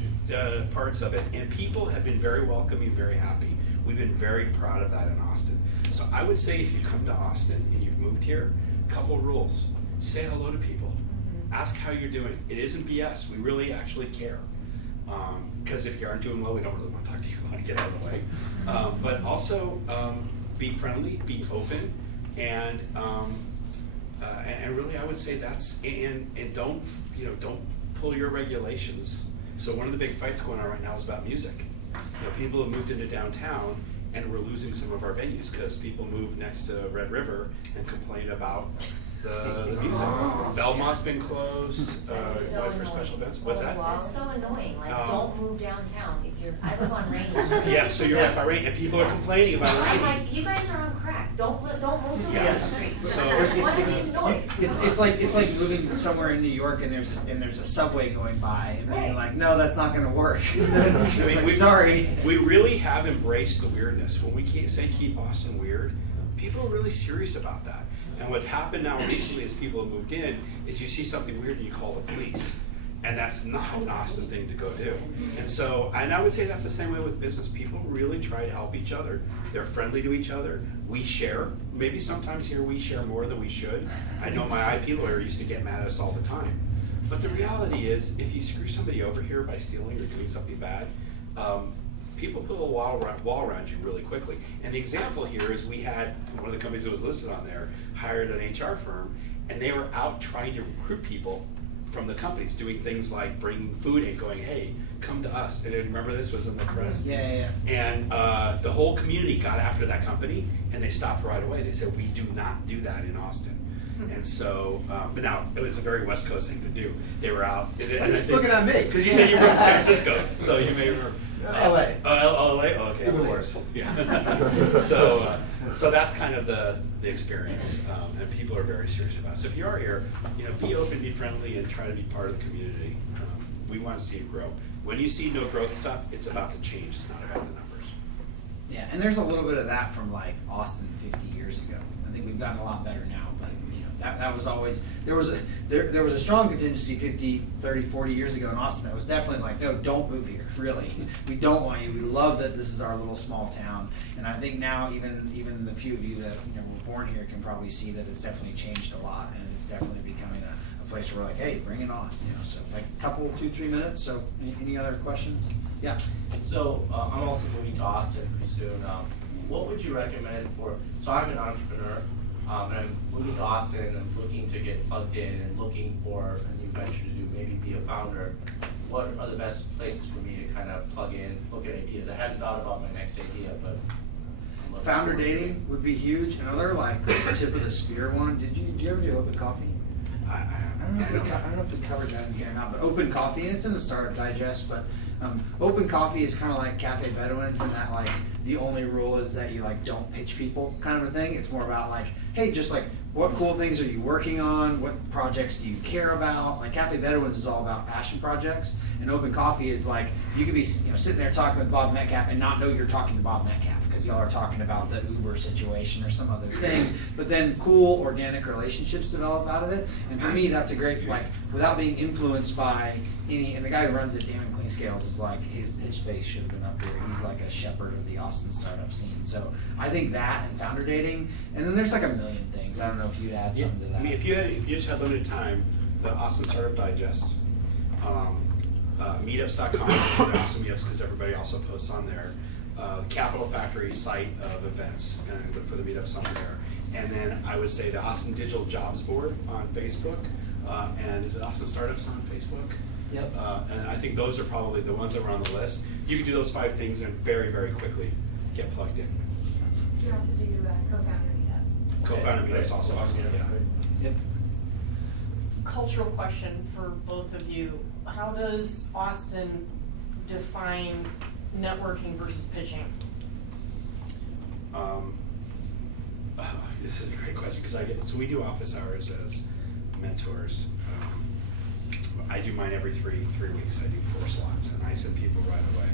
parts of it, and people have been very welcoming, very happy. We've been very proud of that in Austin. So I would say if you come to Austin and you've moved here, a couple of rules. Say hello to people. Ask how you're doing. It isn't BS. We really actually care. Because if you aren't doing well, we don't really want to talk to you. We want to get out of the way. But also be friendly, be open, and really I would say that's, and don't pull your regulations. So one of the big fights going on right now is about music. People have moved into downtown and we're losing some of our venues because people move next to Red River and complain about the music. Belmont's been closed for special events. What's that? That's so annoying. Like, don't move downtown. If you're, I live on Rain Street. Yeah, so you're right by Rain, and people are complaining about I'm Rain. like, you guys are on crack. Don't move to Yeah. Rain Street. So- Why do you noise? It's like moving somewhere in New York and there's a subway going by and being like, no, that's not going to work. I mean, Sorry. We really have embraced the weirdness. When we say keep Austin weird, people are really serious about that. And what's happened now recently as people have moved in is you see something weird and you call the police. And that's not an Austin thing to go do. And I would say that's the same way with business. People really try to help each other. They're friendly to each other. We share. Maybe sometimes here we share more than we should. I know my IP lawyer used to get mad at us all the time. But the reality is, if you screw somebody over here by stealing or doing something bad, people put a wall around you really quickly. And the example here is we had one of the companies that was listed on there hired an HR firm, and they were out trying to recruit people from the companies, doing things like bringing food and going, hey, come to us. And remember this was in the press? Yeah. And the whole community got after that company, and they stopped right away. They said, we do not do that in Austin. And so, but now, it was a very West Coast thing to do. They were out. Looking at me. Because you said you're from San Francisco, so you may remember. LA. LA? Oh, okay. Even worse. Yeah. So, So that's kind of the experience, and people are very serious about it. So if you are here, be open, be friendly, and try to be part of the community. We want to see it grow. When you see no growth stuff, it's about the change, it's not about the numbers. Yeah, and there's a little bit of that from like Austin 50 years ago. I think we've gotten a lot better now, but that was always, there was a strong contingency 50, 30, 40 years ago in Austin that was definitely like, no, don't move here, really. We don't want you. We love that this is our little small town. And I think now even the few of you that were born here can probably see that it's definitely changed a lot, and it's definitely becoming a place where we're like, hey, bring it on. So like a couple, 2-3 minutes. So any other questions? Yeah. So I'm also moving to Austin pretty soon. What would you recommend so I'm an entrepreneur, and I'm moving to Austin and I'm looking to get plugged in and looking for a new venture to do, maybe be a founder. What are the best places for me to kind of plug in, look at ideas? I hadn't thought about my next idea, but Founder dating would be huge. Another like tip of the spear one. Did you ever do Open Coffee? I don't know if we covered that in here or not, but Open Coffee, and it's in the Startup Digest, but Open Coffee is kind of like Cafe Bedouins, and that like the only rule is that you like don't pitch people kind of a thing. It's more about like, hey, just like what cool things are you working on? What projects do you care about? Like Cafe Bedouins is all about passion projects, and Open Coffee is like you could be sitting there talking with Bob Metcalf and not know you're talking to Bob Metcalf because y'all are talking about the Uber situation or some other thing, but then cool organic relationships develop out of it. And for me, that's a great, like, without being influenced by any, and the guy who runs it, Damon Clean Scales, is like, his face should have been up here. He's like a shepherd of the Austin startup scene. So I think that and founder dating, and then there's like a million things. I don't know if you'd add something to that. I mean, if you just had limited time, the Austin Startup Digest, meetups.com, the Austin meetups, because everybody also posts on there. Capital Factory site of events, and look for the meetups on there. And then I would say the Austin Digital Jobs Board on Facebook, and is it Austin Startups on Facebook? Yep. And I think those are probably the ones that were on the list. You can do those 5 things and very, very quickly get plugged in. You can also do co-founder meetup. Co-founder meetups also awesome. Yeah. Yep. Cultural question for both of you. How does Austin define networking versus pitching? This is a great question because so we do office hours as mentors. I do mine every three weeks. I do 4 slots, and I send people right away.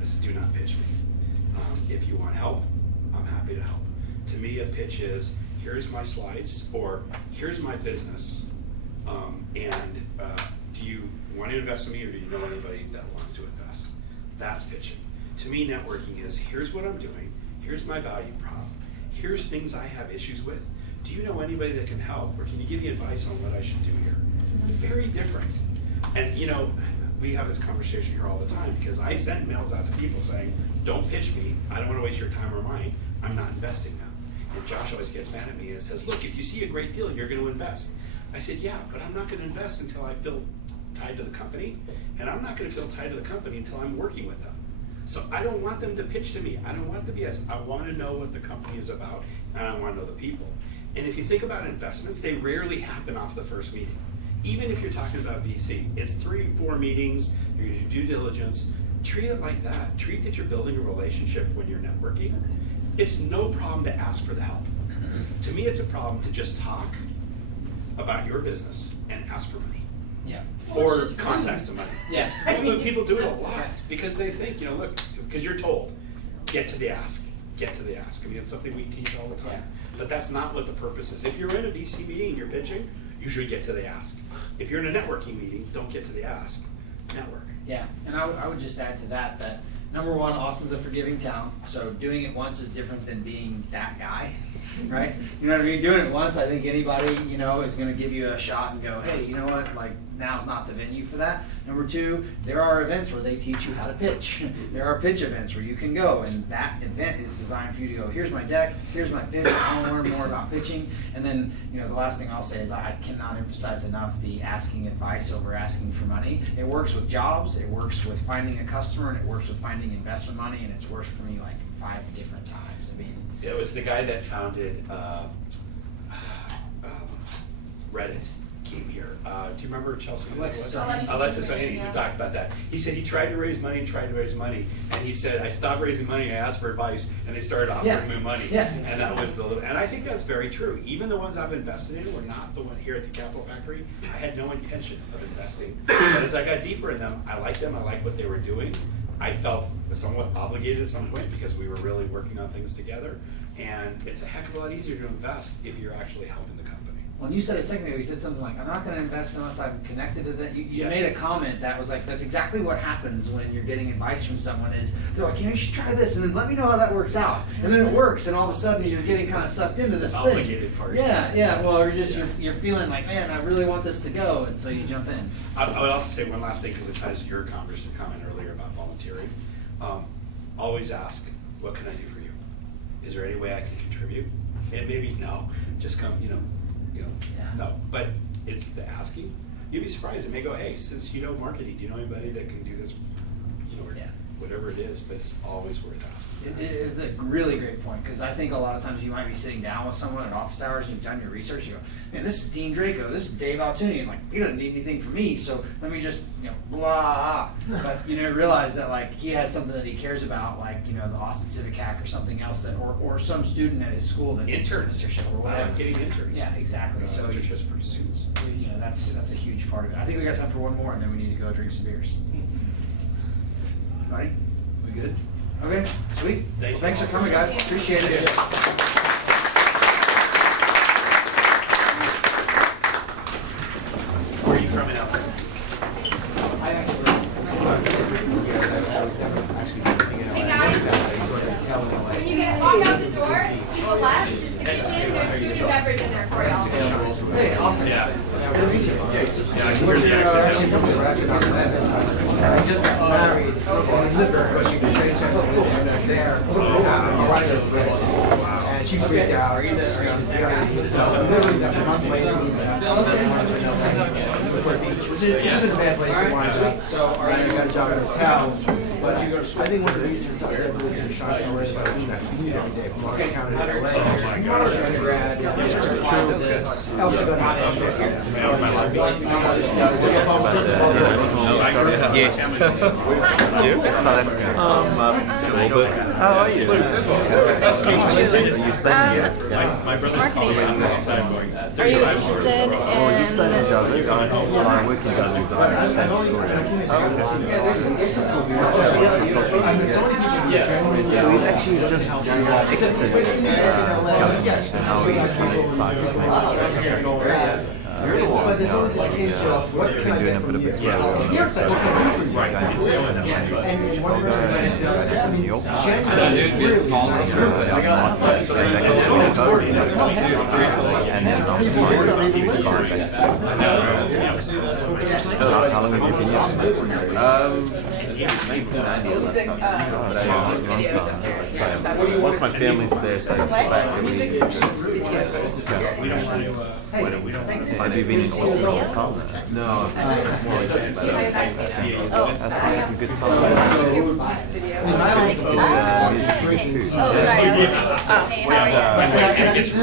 I said, do not pitch me. If you want help, I'm happy to help. To me, a pitch is, here's my slides, or here's my business, and do you want to invest in me, or do you know anybody that wants to invest? That's pitching. To me, networking is, here's what I'm doing, here's my value prop, here's things I have issues with. Do you know anybody that can help, or can you give me advice on what I should do here? Very different. And we have this conversation here all the time because I send mails out to people saying, don't pitch me, I don't want to waste your time or mine, I'm not investing them. And Josh always gets mad at me and says, look, if you see a great deal, you're going to invest. I said, yeah, but I'm not going to invest until I feel tied to the company, and I'm not going to feel tied to the company until I'm working with them. So I don't want them to pitch to me. I don't want the BS. I want to know what the company is about, and I want to know the people. And if you think about investments, they rarely happen off the first meeting. Even if you're talking about VC, it's 3-4 meetings, you're going to do due diligence. Treat it like that. Treat that you're building a relationship when you're networking. Okay. It's no problem to ask for the help. To me, it's a problem to just talk about your business and ask for money. Yeah. Or contacts to money. Yeah. People do it a lot because they think, look, because you're told, get to the ask, get to the ask. I mean, it's something we teach all the time. Yeah. But that's not what the purpose is. If you're in a VC meeting and you're pitching, you should get to the ask. If you're in a networking meeting, don't get to the ask. Network. Yeah, and I would just add to that number one, Austin's a forgiving town, so doing it once is different than being that guy, right? You know what I mean? Doing it once, I think anybody, is going to give you a shot and go, hey, you know what, like, now's not the venue for that. Number two, there are events where they teach you how to pitch. There are pitch events where you can go, and that event is designed for you to go, here's my deck, here's my pitch, I want to learn more about pitching. And then, the last thing I'll say is I cannot emphasize enough the asking advice over asking for money. It works with jobs, it works with finding a customer, and it works with finding investment money, and it's worked for me like 5 different times. I mean, it was the guy that founded Reddit. came here. Do you remember Chelsea? Alexis. Alexis O'Haney, who talked about that. He said he tried to raise money, and he said, I stopped raising money, I asked for advice, and they started offering me money. Yeah. And that was and I think that's very true. Even the ones I've invested in were not the one here at the Capital Factory. I had no intention of investing. But as I got deeper in them, I liked them, I liked what they were doing. I felt somewhat obligated at some point because we were really working on things together. And it's a heck of a lot easier to invest if you're actually helping the company. Well, you said a second ago, you said something like, I'm not gonna invest unless I'm connected to that. You made a comment that was like, that's exactly what happens when you're getting advice from someone is, they're like, you should try this, and then let me know how that works out. And then it works, and all of a sudden you're getting kind of sucked into this thing. Obligated part. Yeah, well, or just you're feeling like, man, I really want this to go, and so you jump in. I would also say one last thing, because it ties to your comment earlier about volunteering. Always ask, what can I do for you? Is there any way I can contribute? And maybe no, just come, no. But it's the asking. You'd be surprised. It may go, hey, since you know marketing, do you know anybody that can do this? Or whatever it is, but it's always worth asking. It is a really great point, because I think a lot of times you might be sitting down with someone at office hours and you've done your research, you go, man, this is Dean Draco, this is Dave Altounian, like, he doesn't need anything from me, so let me just, blah. But, realize that, like, he has something that he cares about, like, the Austen Civic Hack or something else, that, or some student at his school that needs a mentorship or whatever. Getting interns. Yeah, exactly. So, internships for students. That's a huge part of it. I think we got time for one more, and then we need to go drink some beers. Buddy, we good? Okay, sweet. Thanks for coming, guys. Appreciate it. Where are you from in Altounian? Hey guys, when you walk out the door, to the left is the kitchen, there's food and beverage in there for y'all. Hey, awesome. I just got married in Liverpool. And she freaked out. Literally, a month later, which isn't a bad place to wind up. So, all right, you got a job at a hotel. But I think one of the reasons I moved to Chicago is like, we commute every day from Orange County to LA. Undergrad, else going How are you? My brother's calling me on the side going, are you interested in... Oh, you studied Java? I'm working on it. So we actually just exited and now we're just but there's always a change of what can I get from you? Here's what can I do for you? And one person how long have you been here? 1990. Most of my family's there, so it's back every year. Have you been in Austin all the time? No, more just a good time.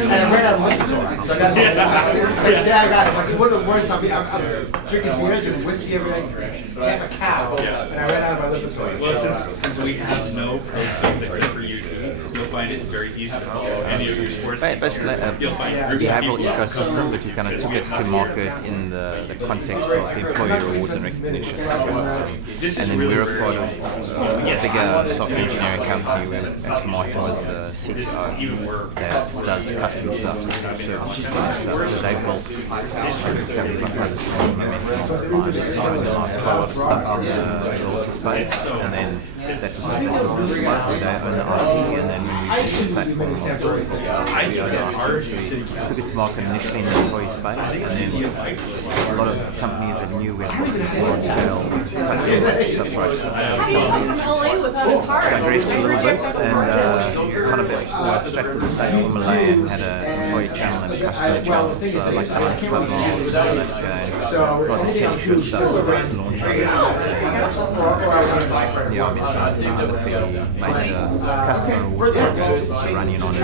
I ran out of liquor, so I got one of the worst. I'm drinking beers and whiskey every night. I have a cow, and I ran out of my liquor store. Well, since we have no proceeds except for you two, you'll find it's very easy to follow any of your sports teams. You'll find groups of rival people ecosystem, but you kind of took it to market in the context of the employee rewards and recognition. And then we're a part of a bigger software engineering company, and Incubator was the CTO that does custom stuff, so they built space, and then that's they own the IP, and then we use the platform. Took it to market initially in the employee space, and then a lot of companies that knew we had more scale digressed a little bit and kind of abstracted the state of Malay and had a employee channel and customer channel, like the Club Miles, yeah, I mean, so it's made the customer running on a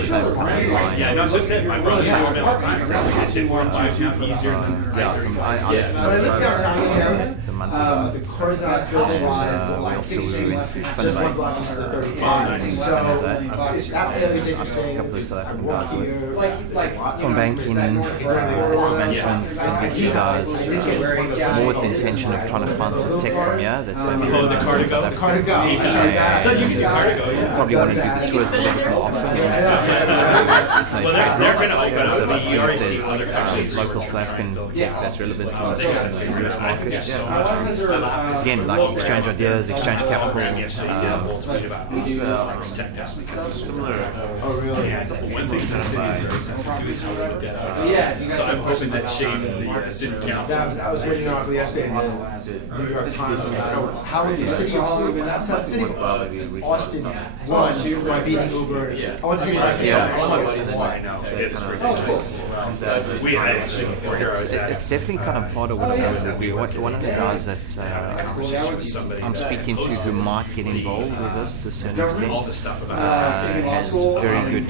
sale company line. Yeah, no, so I run the all the time. It's more easier than the cars that I built was like 6 streets, just one block east of the 35. So that area is interesting. Walk here, From banking, management, and get you guys more with the intention of trying to find some tech from here. That's where the car to go. So you see car to go, yeah. Probably want to do the tours a little bit more often. Well, they're going to open up. You already see other local South African tech that's relevant to the US market. Again, like exchange ideas, exchange capital. Oh, really? Yeah, one thing the city is very sensitive to is how we look at it. So I'm hoping that changes the city council. I was reading an article yesterday in the New York Times about how in the city of outside the city of Austin won by beating Uber. I want to think about this. Why? It's ridiculous. We actually before here I was at. It's definitely kind of part of what I want to do. One of the guys that I'm speaking to who might get involved with this to a certain extent all the stuff about has very good,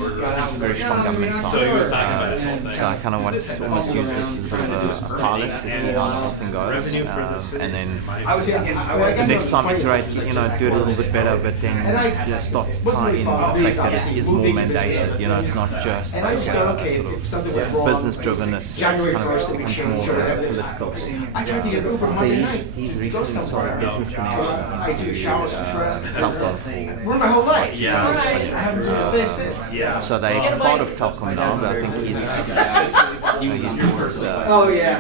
very strong government ties. So he was talking about his whole thing. So I kind of want to almost use this as a bit of a pilot to see how the whole thing goes, and then the next time iterate, do it a little bit better, but then just start tying the fact that it is more mandated. It's not just business driven. It's kind of much more political. I tried to get Uber Monday night. He's recently started business I do showers and trust. Telcom. We're my whole life. Yeah. I haven't been the same since. Yeah. So they part of Telcom now, but I think he's oh yeah.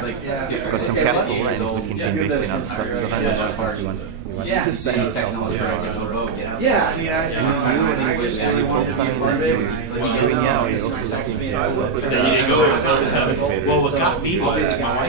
got some capital and we can invest in other stuff. So that's what we want. Yeah. Yeah. I just really want to be part of it. Well, what got me was my wife